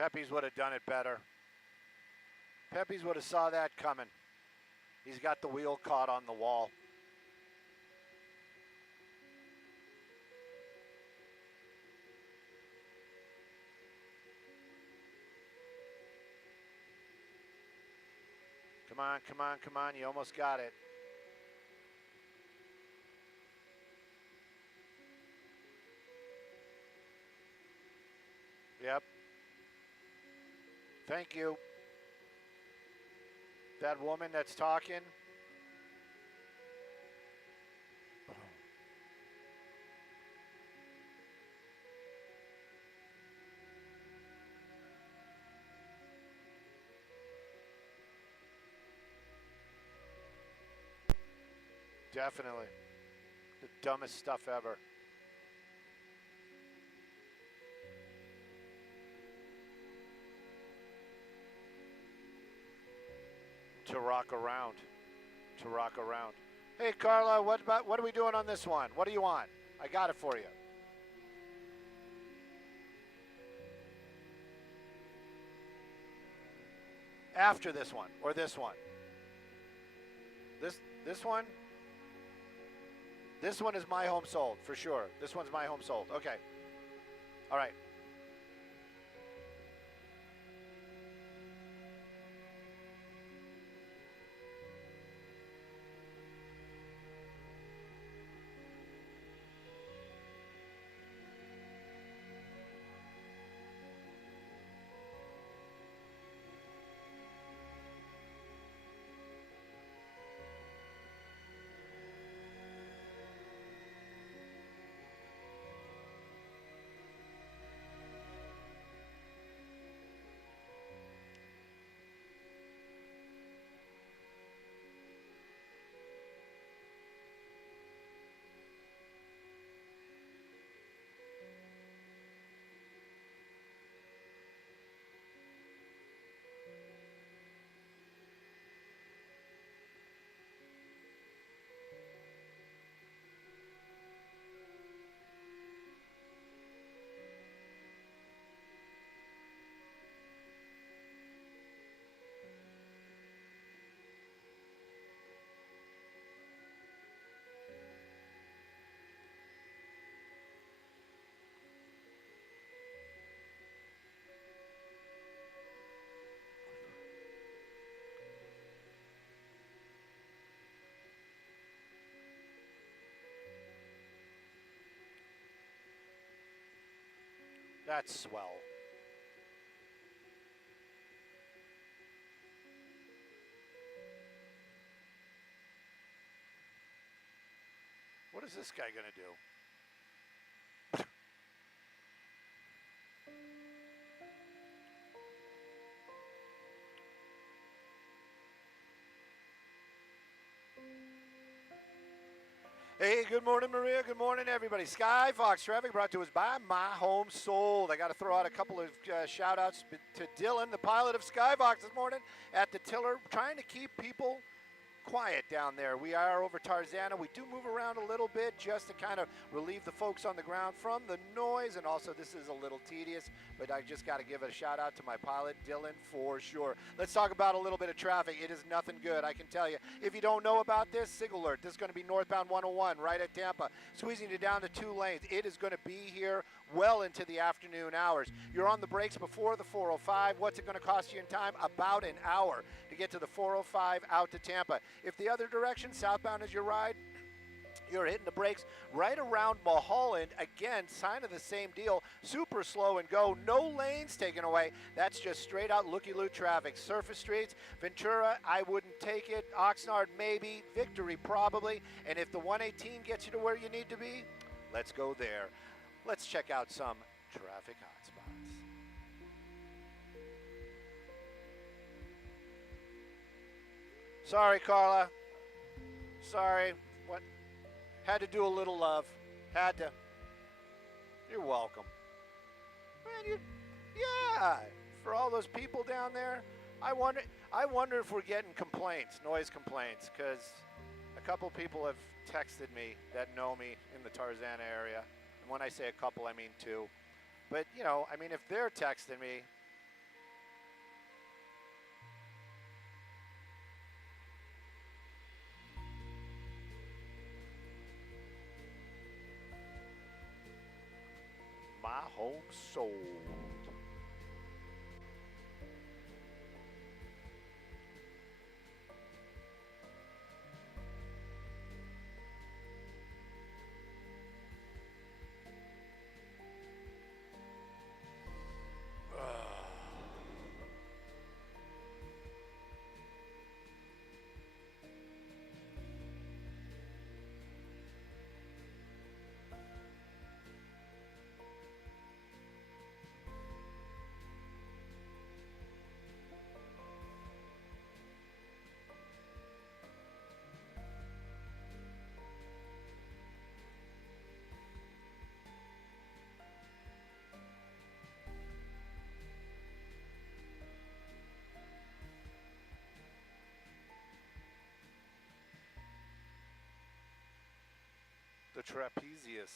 Pepe's would have done it better. Pepe's would have saw that coming. He's got the wheel caught on the wall. Come on, come on, come on. You almost got it. Yep. Thank you. That woman that's talking. Definitely. The dumbest stuff ever. To rock around. To rock around. Hey, Carla, what are we doing on this one? What do you want? I got it for you. After this one, or this one? This one? This one is my home sold, for sure. This one's my home sold. Okay. All right. That's swell. What is this guy going to do? Hey, good morning, Maria. Good morning, everybody. Sky Fox traffic brought to us by My Home Sold. I got to throw out a couple of shout-outs to Dylan, the pilot of Skybox this morning at the tiller, trying to keep people quiet down there. We are over Tarzana. We do move around a little bit just to kind of relieve the folks on the ground from the noise, and also this is a little tedious, but I just got to give a shout out to my pilot, Dylan, for sure. Let's talk about a little bit of traffic. It is nothing good, I can tell you. If you don't know about this, SIG alert. This is going to be northbound 101 right at Tampa, squeezing you down to 2 lanes. It is going to be here well into the afternoon hours. You're on the brakes before the 405. What's it going to cost you in time? About an hour to get to the 405 out to Tampa. If the other direction, southbound is your ride, you're hitting the brakes right around Mulholland. Again, sign of the same deal. Super slow and go. No lanes taken away. That's just straight out looky-loo traffic. Surface streets, Ventura, I wouldn't take it. Oxnard, maybe. Victory, probably. And if the 118 gets you to where you need to be, let's go there. Let's check out some traffic hotspots. Sorry, Carla. Sorry. What? Had to do a little love. Had to. You're welcome. Man, yeah. For all those people down there, I wonder if we're getting complaints, noise complaints, because a couple people have texted me that know me in the Tarzana area. And when I say a couple, I mean 2. But, you know, I mean, if they're texting me, My Home Sold. trapezius.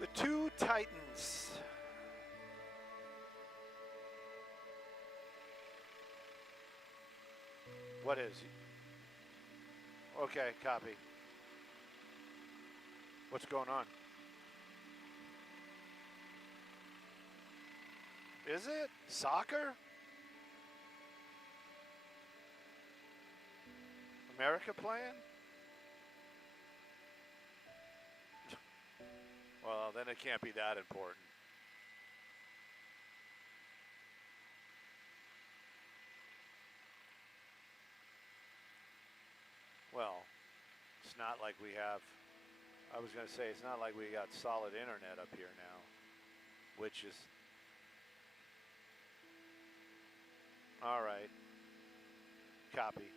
The two Titans. What is? Okay, copy. What's going on? Is it soccer? America playing? Well, then it can't be that important. Well, it's not like we have, I was going to say, it's not like we got solid internet up here now, which is, all right, copy.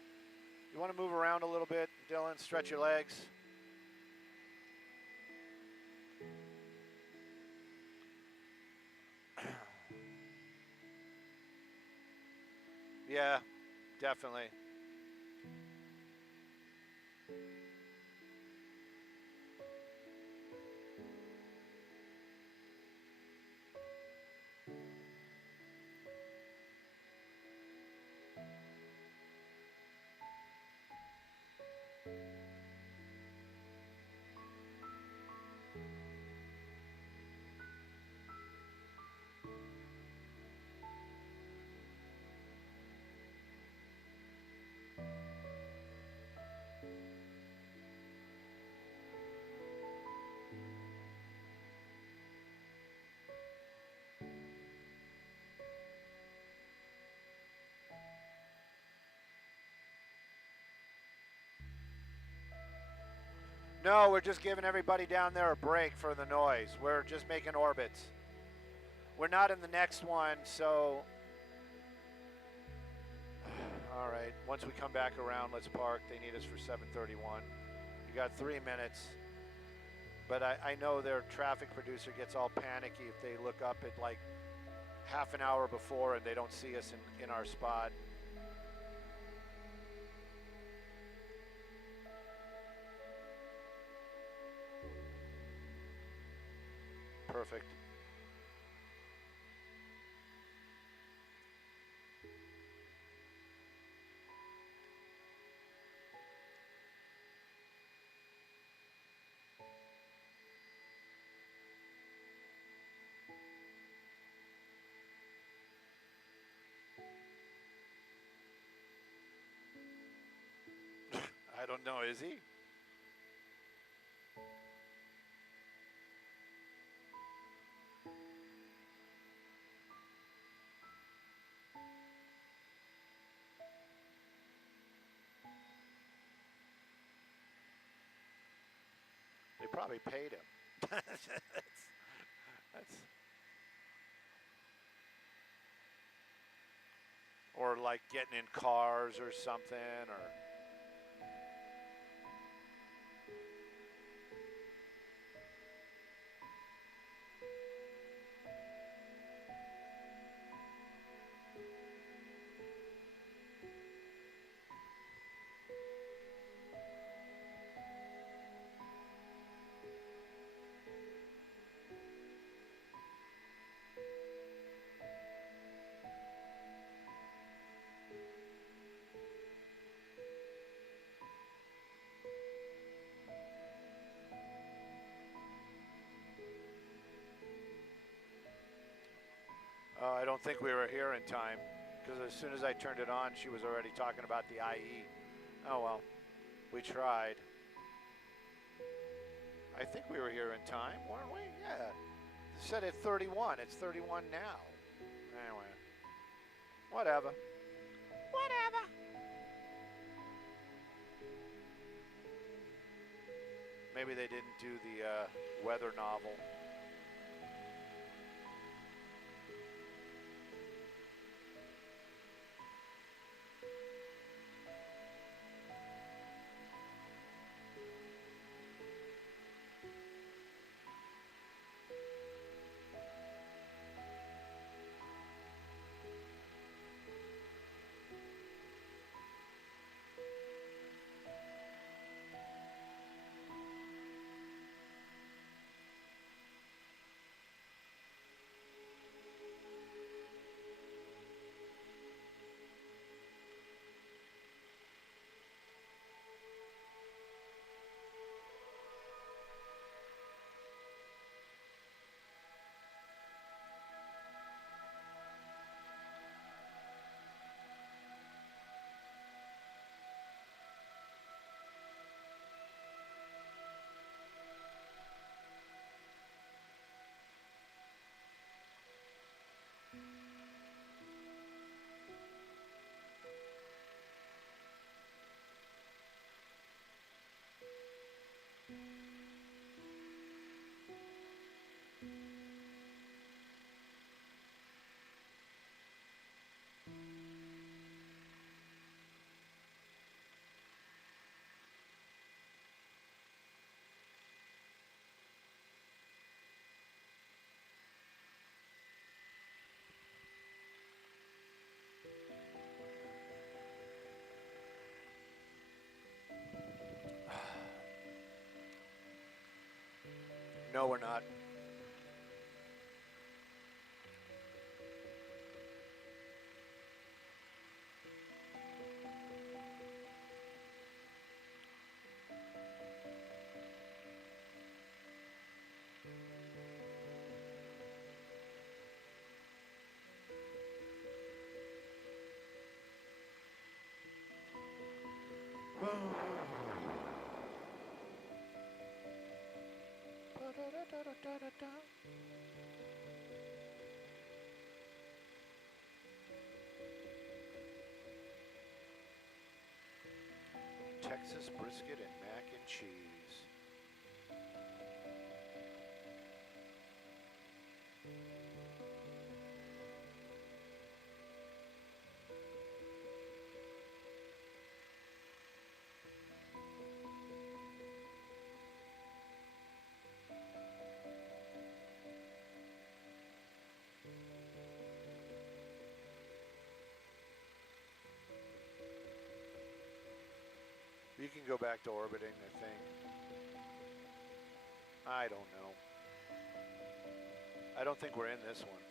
You want to move around a little bit, Dylan? Stretch your legs. Yeah, definitely. No, we're just giving everybody down there a break for the noise. We're just making orbits. We're not in the next one, so... All right, once we come back around, let's park. They need us for 7:31. You got 3 minutes. But I know their traffic producer gets all panicky if they look up at like half an hour before and they don't see us in our spot. Perfect. I don't know, is he? They probably paid him. that's or like getting in cars or something, or I don't think we were here in time, because as soon as I turned it on, she was already talking about the IE. Oh well, we tried. I think we were here in time, weren't we? Yeah. It said at 31. It's 31 now. Anyway. Whatever. Whatever. Maybe they didn't do the weather novel. No, we're not. Texas brisket and mac and cheese. You can go back to orbiting, I think. I don't know. I don't think we're in this one.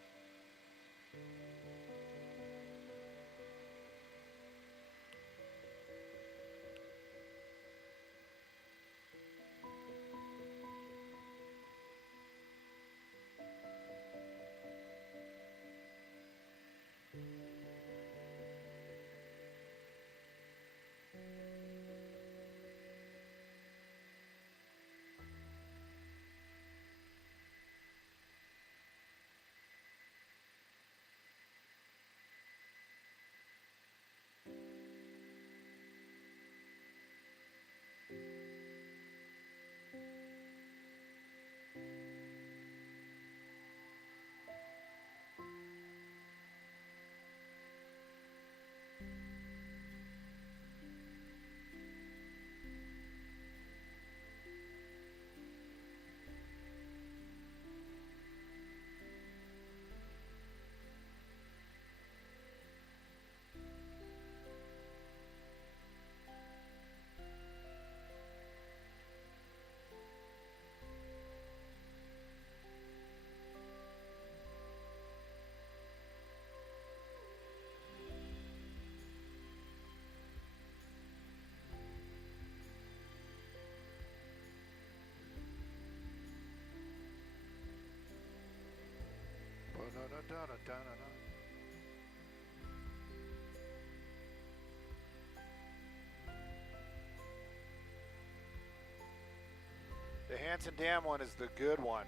The Hanson Dam one is the good one.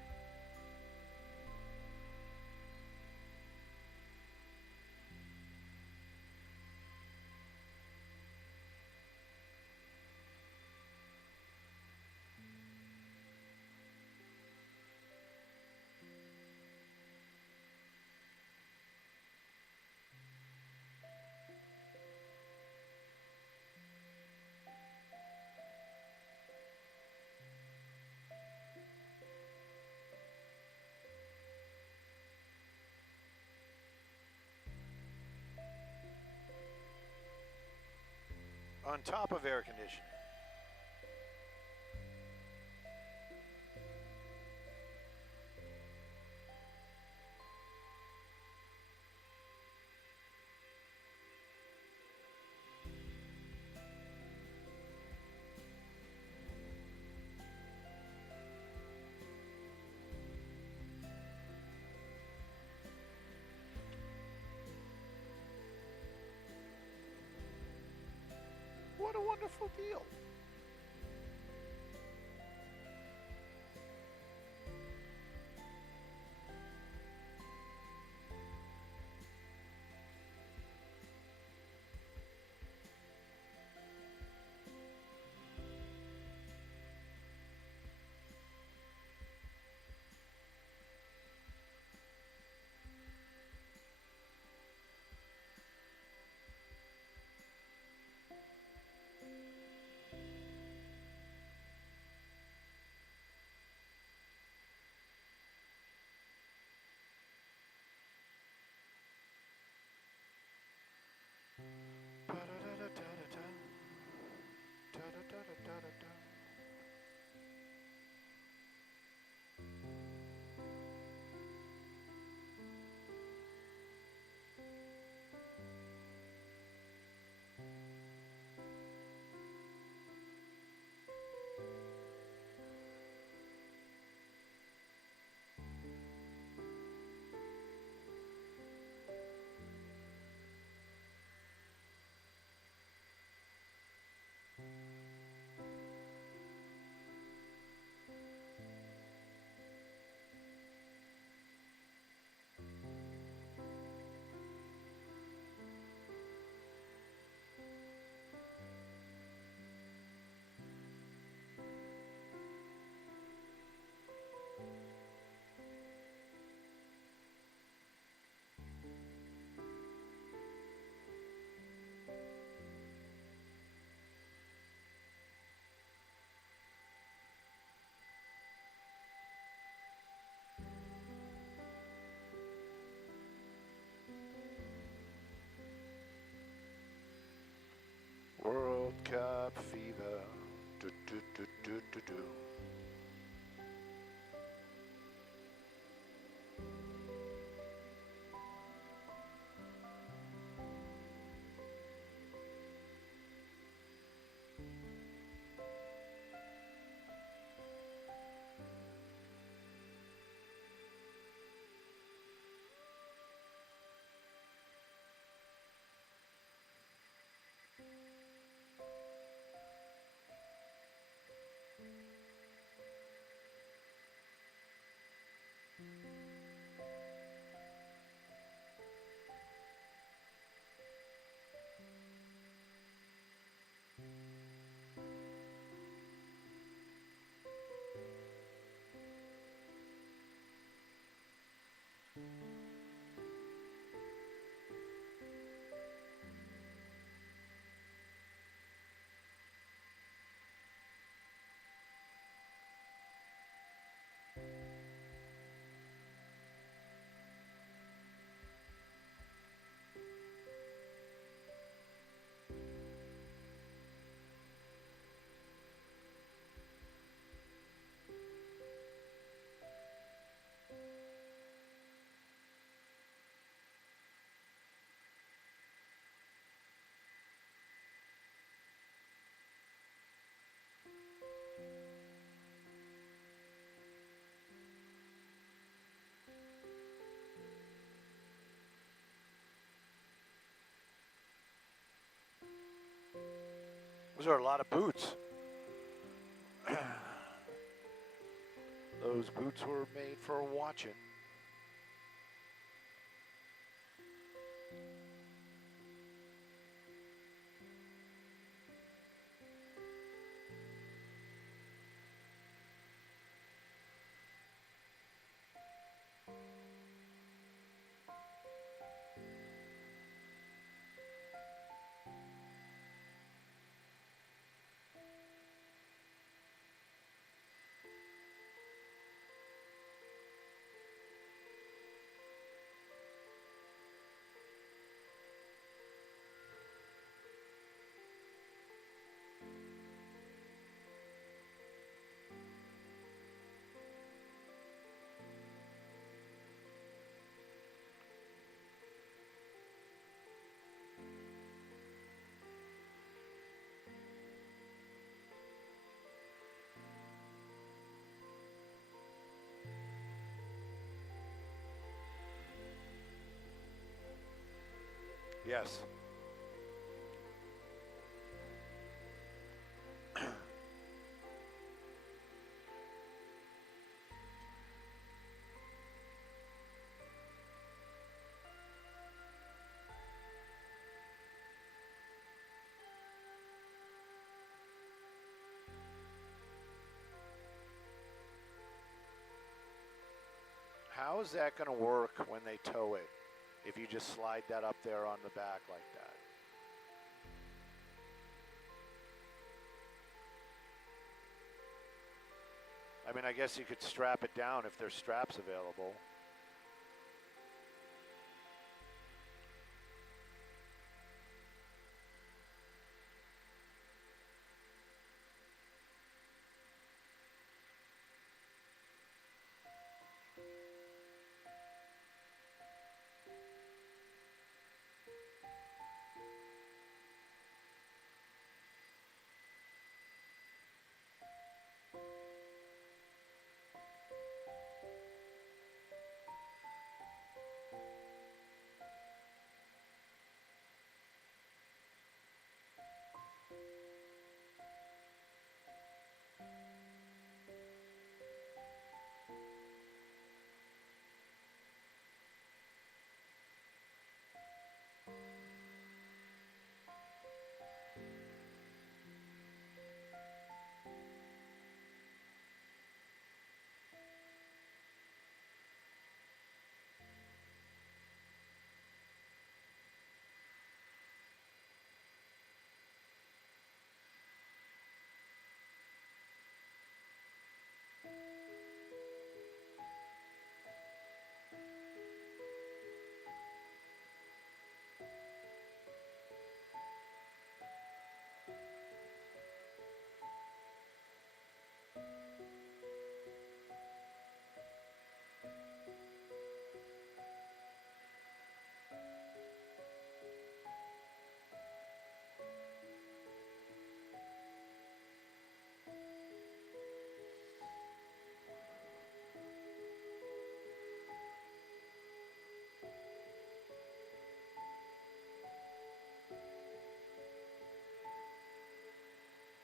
On top of air conditioning. What a wonderful deal. Do, do, do, do, do, do. Those are a lot of boots. Those boots were made for watching. Yes. How is that going to work when they tow it? If you just slide that up there on the back like that? I mean, I guess you could strap it down if there's straps available.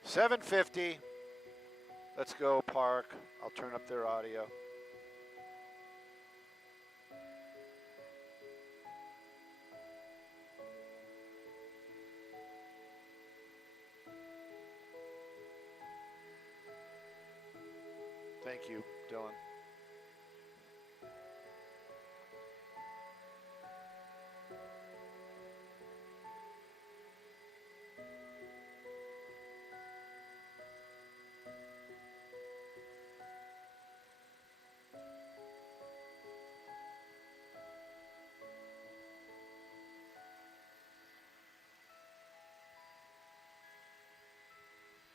$7.50. Let's go park. I'll turn up their audio. Thank you, Dylan.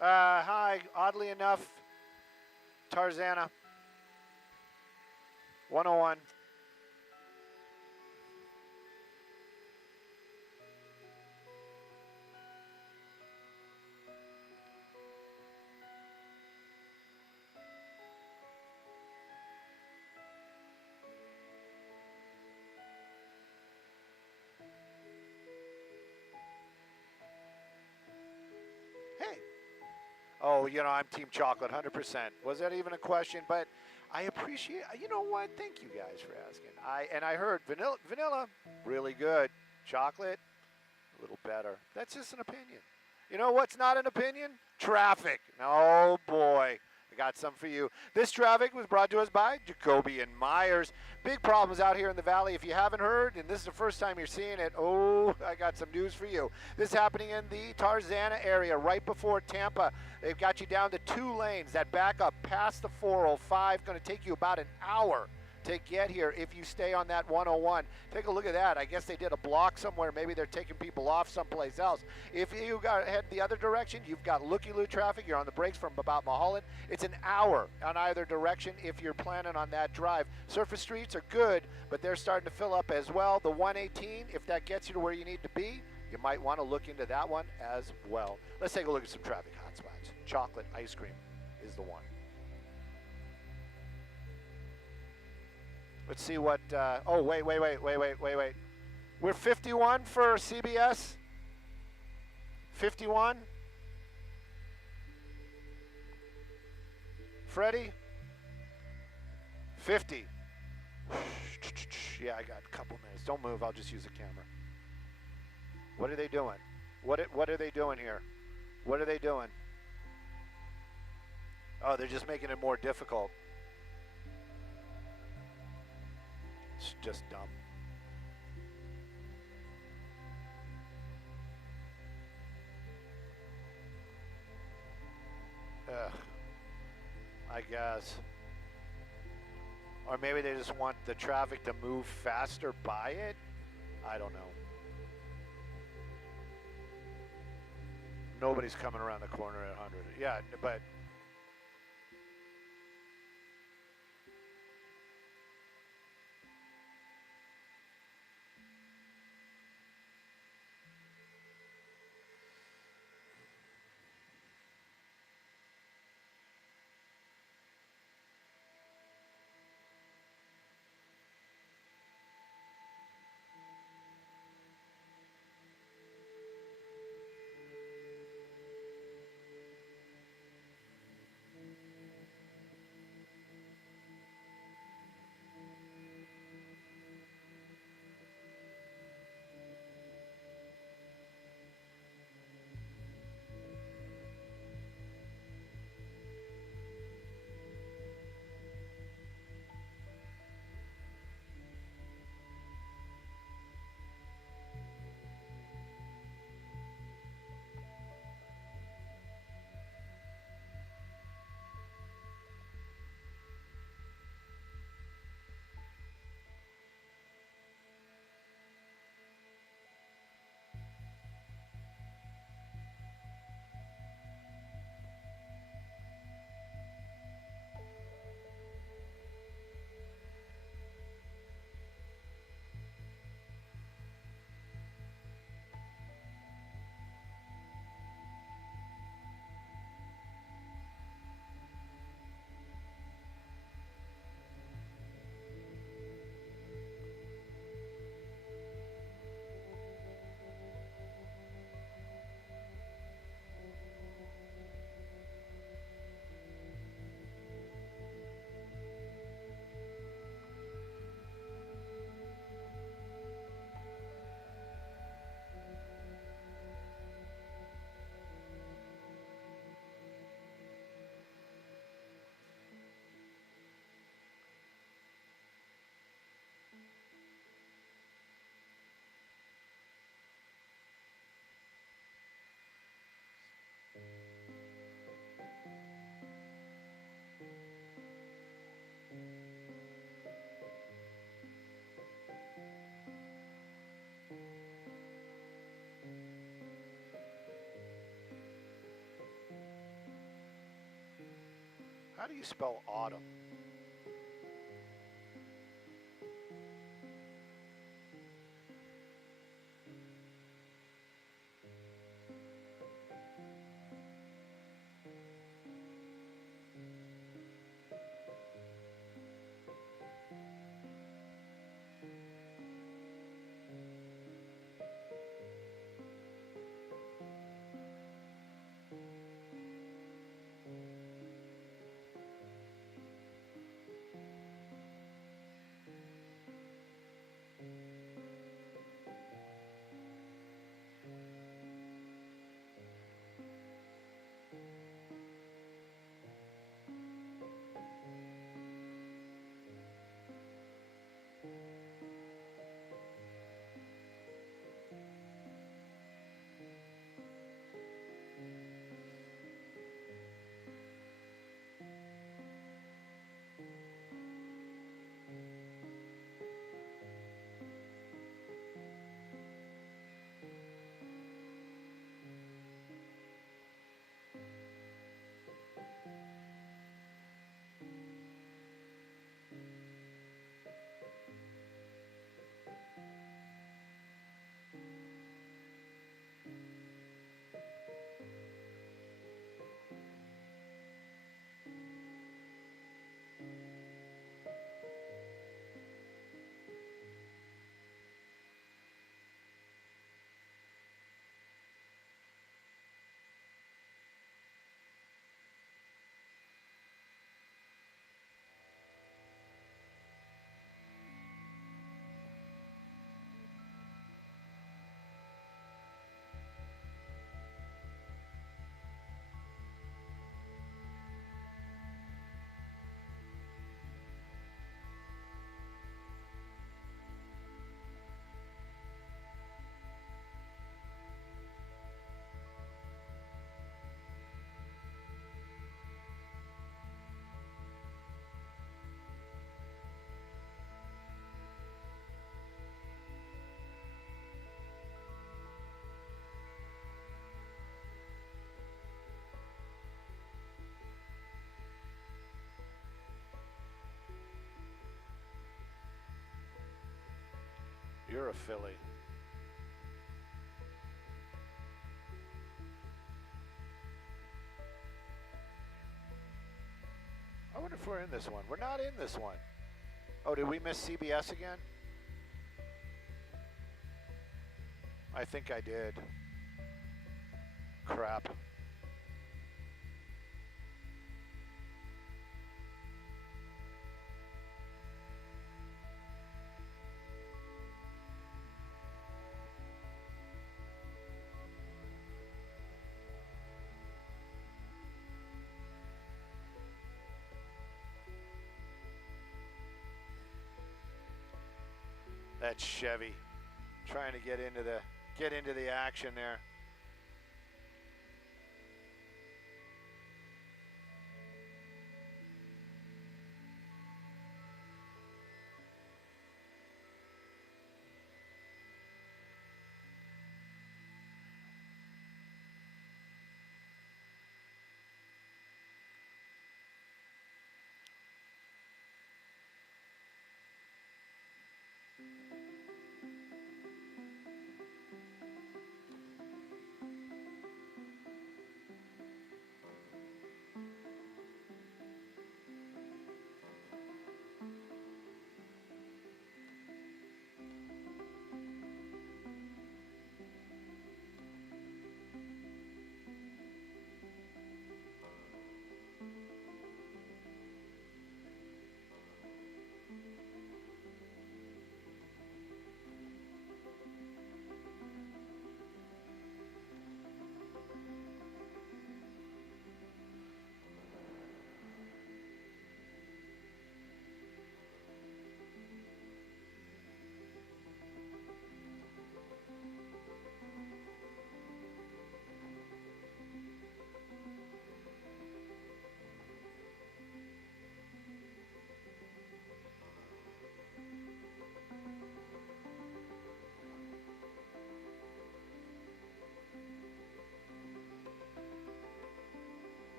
Hi, oddly enough, Tarzana. 101. Hey. Oh, you know, I'm Team Chocolate, 100%. Was that even a question? But I appreciate, you know what? Thank you guys for asking. I heard vanilla, really good. Chocolate, a little better. That's just an opinion. You know what's not an opinion? Traffic. Oh, boy. I got some for you. This traffic was brought to us by Jacoby and Myers. Big problems out here in the valley. If you haven't heard, and this is the first time you're seeing it, oh, I got some news for you. This is happening in the Tarzana area right before Tampa. They've got you down to 2 lanes. That backup past the 405, going to take you about an hour to get here if you stay on that 101. Take a look at that. I guess they did a block somewhere. Maybe they're taking people off someplace else. If you got head the other direction, you've got looky-loo traffic. You're on the brakes from about Mulholland. It's an hour on either direction if you're planning on that drive. Surface streets are good, but they're starting to fill up as well. The 118, if that gets you to where you need to be, you might want to look into that one as well. Let's take a look at some traffic hotspots. Chocolate ice cream is the one. Let's see what, oh, wait. We're 51 for CBS. 51. Freddie. 50. Yeah, I got a couple minutes. Don't move. I'll just use the camera. What are they doing? What are they doing here? What are they doing? Oh, they're just making it more difficult. It's just dumb. Ugh. I guess. Or maybe they just want the traffic to move faster by it? I don't know. Nobody's coming around the corner at 100. Yeah, but... do you spell autumn? You're a Philly. I wonder if we're in this one. We're not in this one. Oh, did we miss CBS again? I think I did. Crap. That's Chevy trying to get into the action there.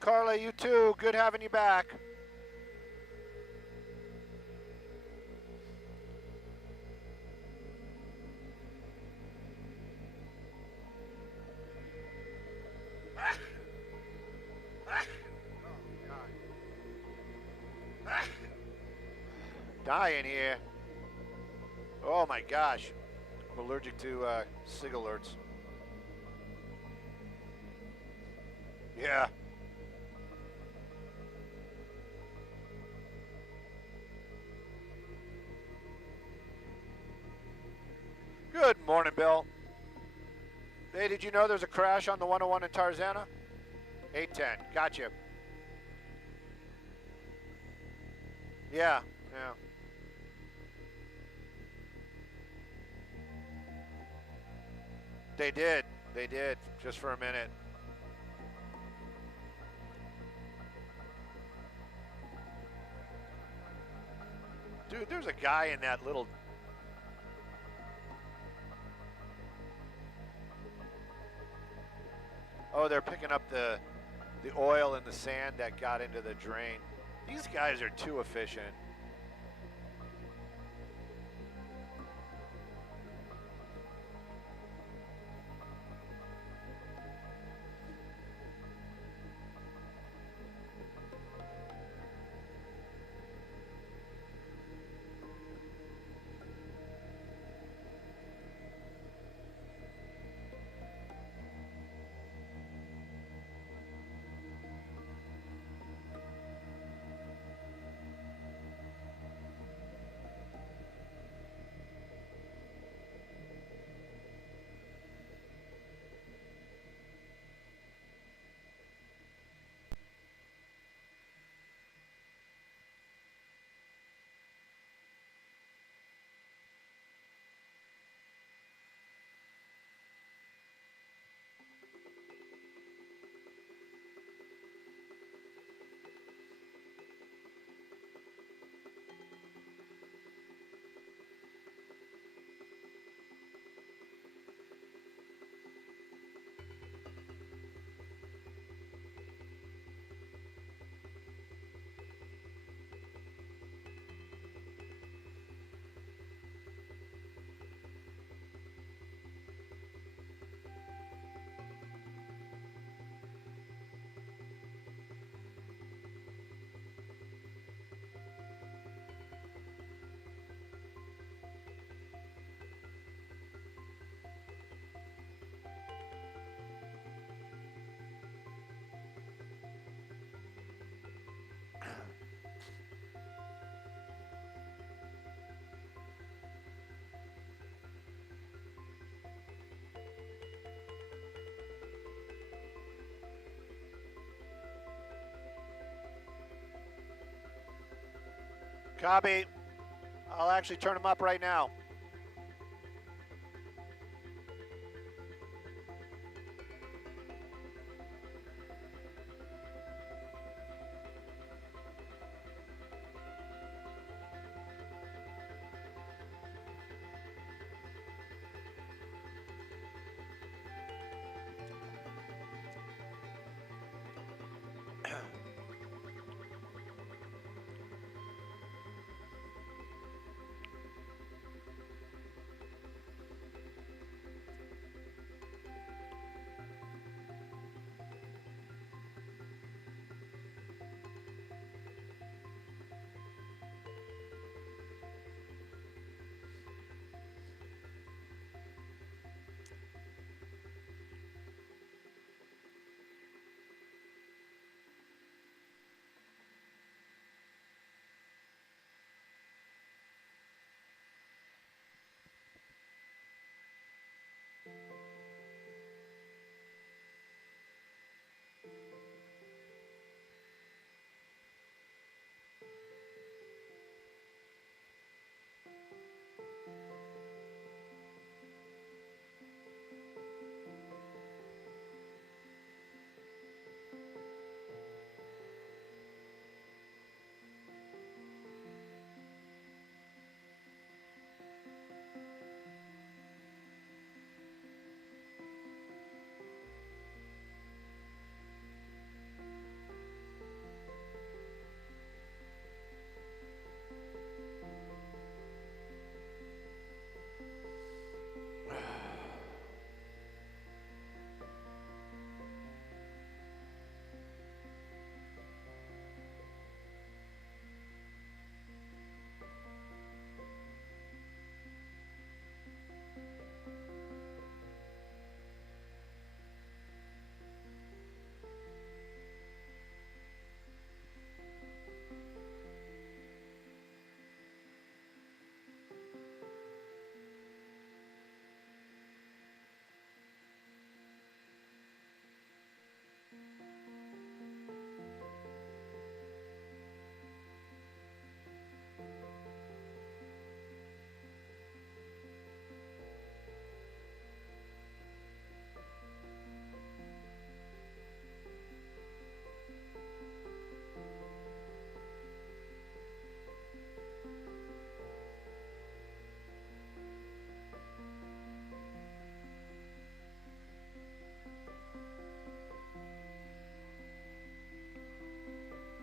Carla, you too. Good having you back. Dying here. Oh my gosh. I'm allergic to SIG alerts. Yeah. Good morning, Bill. Hey, did you know there's a crash on the 101 in Tarzana? 810. Gotcha. Yeah, yeah. They did. They did. Just for a minute. Dude, there's a guy in that little... Oh, they're picking up the oil and the sand that got into the drain. These guys are too efficient. Copy. I'll actually turn them up right now.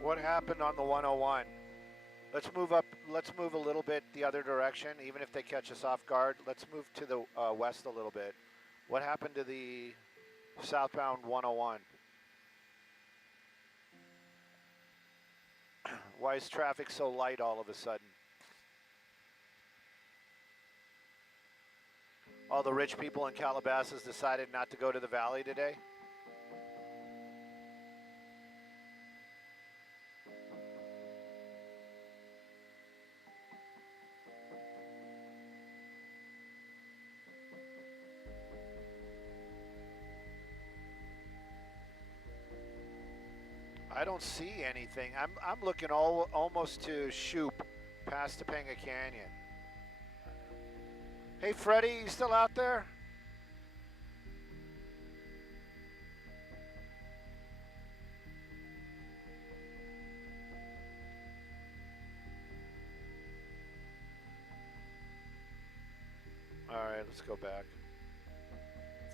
What happened on the 101? Let's move up. Let's move a little bit the other direction, even if they catch us off guard. Let's move to the west a little bit. What happened to the southbound 101? Why is traffic so light all of a sudden? All the rich people in Calabasas decided not to go to the valley today? I don't see anything. I'm looking almost to Shoop, past Topanga Canyon. Hey, Freddie, you still out there? All right, let's go back.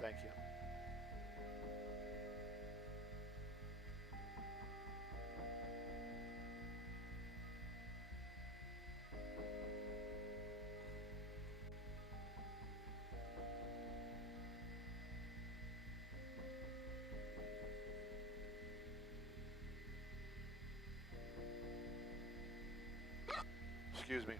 Thank you. Excuse me.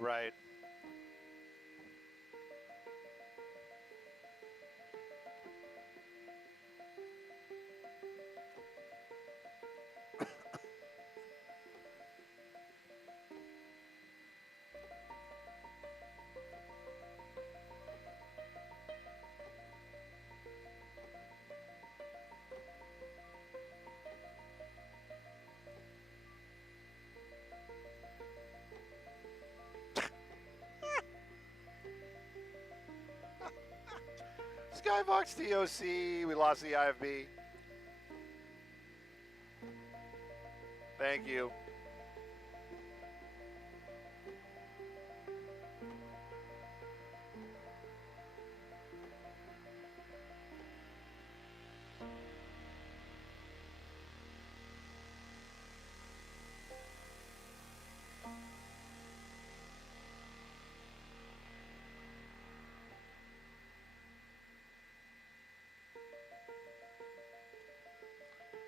Right. Skybox TOC, we lost the IFB. Thank you.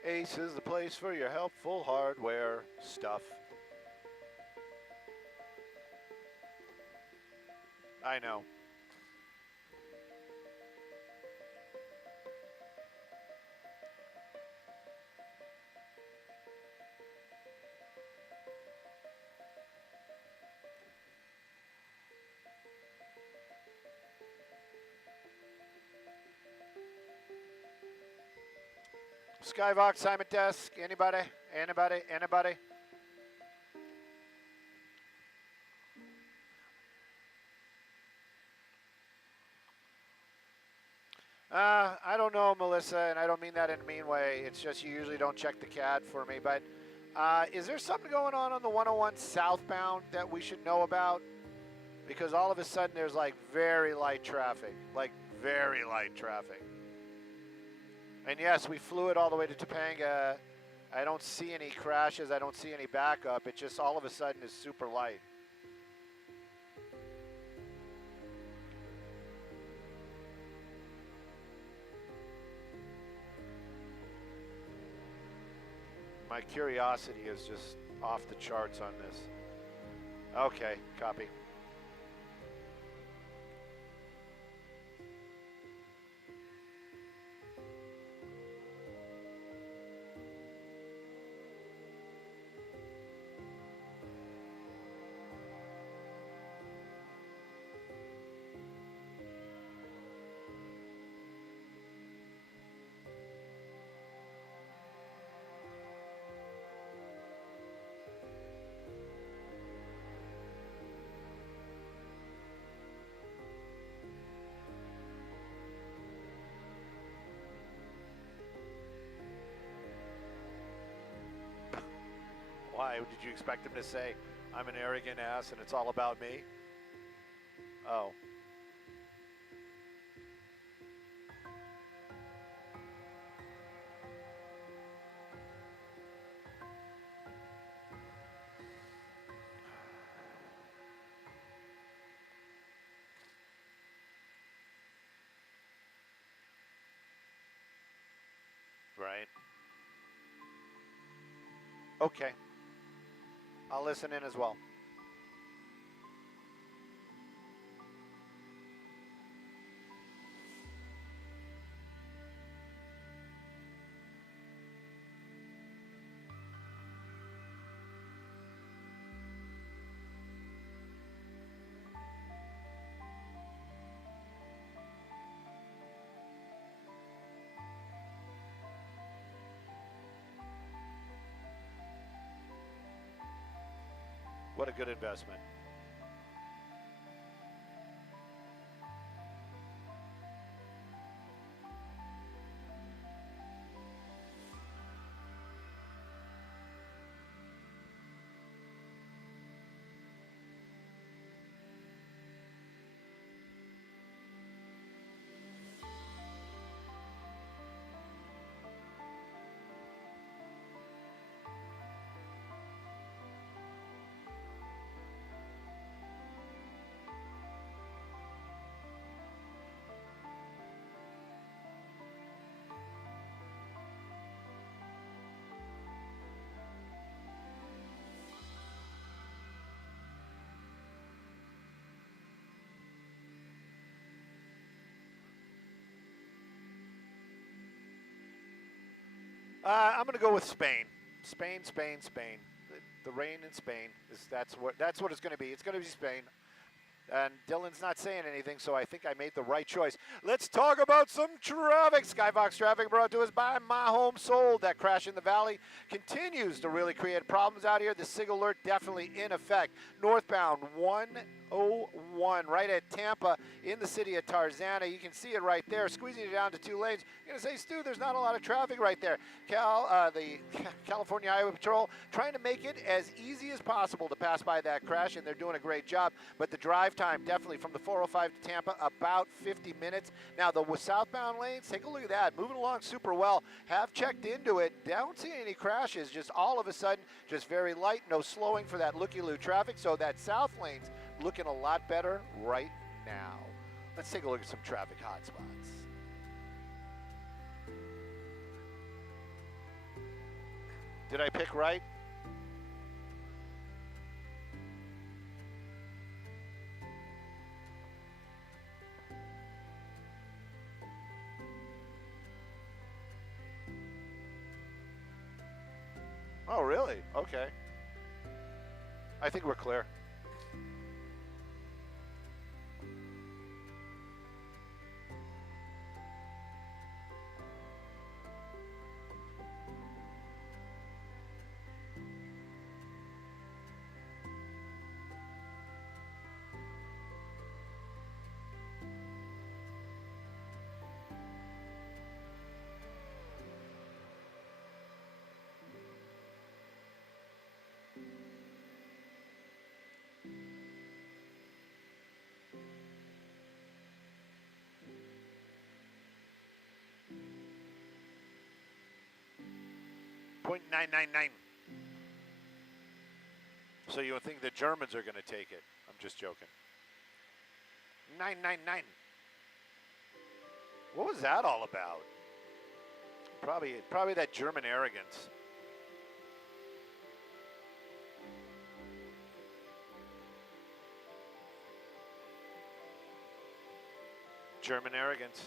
Ace is the place for your helpful hardware stuff. I know. Skybox, Simon Desk, anybody? Anybody? Anybody? I don't know, Melissa, and I don't mean that in a mean way. It's just you usually don't check the CAD for me. But is there something going on the 101 southbound that we should know about? Because all of a sudden there's like very light traffic, like very light traffic. And yes, we flew it all the way to Topanga I don't see any crashes. I don't see any backup. It just all of a sudden is super light. My curiosity is just off the charts on this. Okay, copy. Why? Did you expect him to say, I'm an arrogant ass and it's all about me? Oh. Right. Okay. I'll listen in as well. What a good investment. I'm going to go with Spain. Spain, Spain, Spain. The rain in Spain that's what it's going to be. It's going to be Spain. And Dylan's not saying anything, so I think I made the right choice. Let's talk about some traffic. Skybox traffic brought to us by My Home Sold. That crash in the valley continues to really create problems out here. The SIG alert definitely in effect. Northbound 101 right at Tampa in the city of Tarzana. You can see it right there, squeezing it down to 2 lanes. You're going to say, Stu, there's not a lot of traffic right there. The California Highway Patrol trying to make it as easy as possible to pass by that crash, and they're doing a great job. But the drive time definitely from the 405 to Tampa, about 50 minutes. Now the southbound lanes, take a look at that, moving along super well. Have checked into it, don't see any crashes, just all of a sudden, just very light, no slowing for that looky-loo traffic. So that south lane's looking a lot better right now. Let's take a look at some traffic hotspots. Did I pick right? Oh, really? Okay. I think we're clear. .999. So you think the Germans are going to take it? I'm just joking. 999. What was that all about? Probably that German arrogance. German arrogance.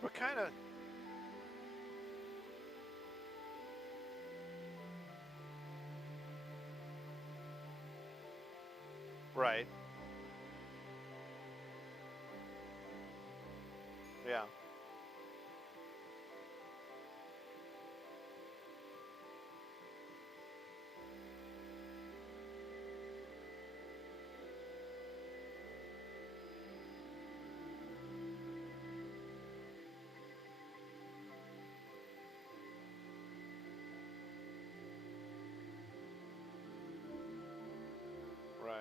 What kind of... Right. Yeah. Right.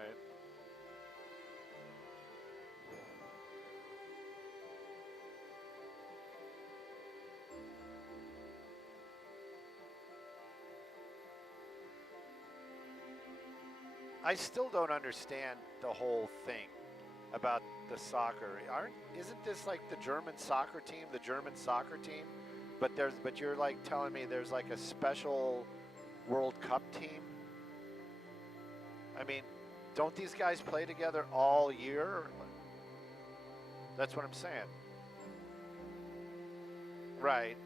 I still don't understand the whole thing about the soccer. Isn't this like the German soccer team, the German soccer team? But you're like telling me there's like a special World Cup team? I mean, don't these guys play together all year? That's what I'm saying. Right.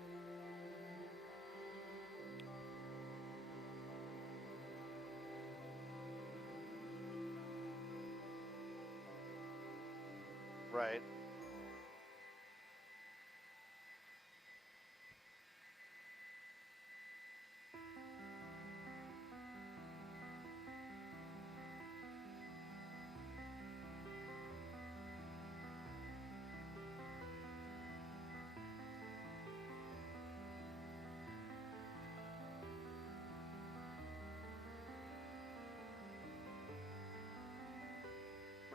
Right.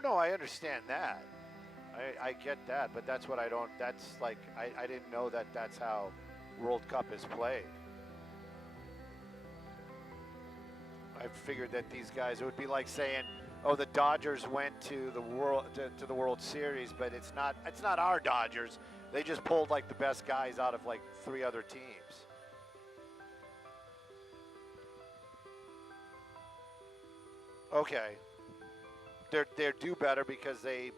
No, I understand that. I get that, but that's what I don't. That's like I didn't know that that's how World Cup is played. I figured that these guys, it would be like saying, "Oh, the Dodgers went to the World Series," but it's not our Dodgers. They just pulled like the best guys out of like 3 other teams. Okay, they're do better because they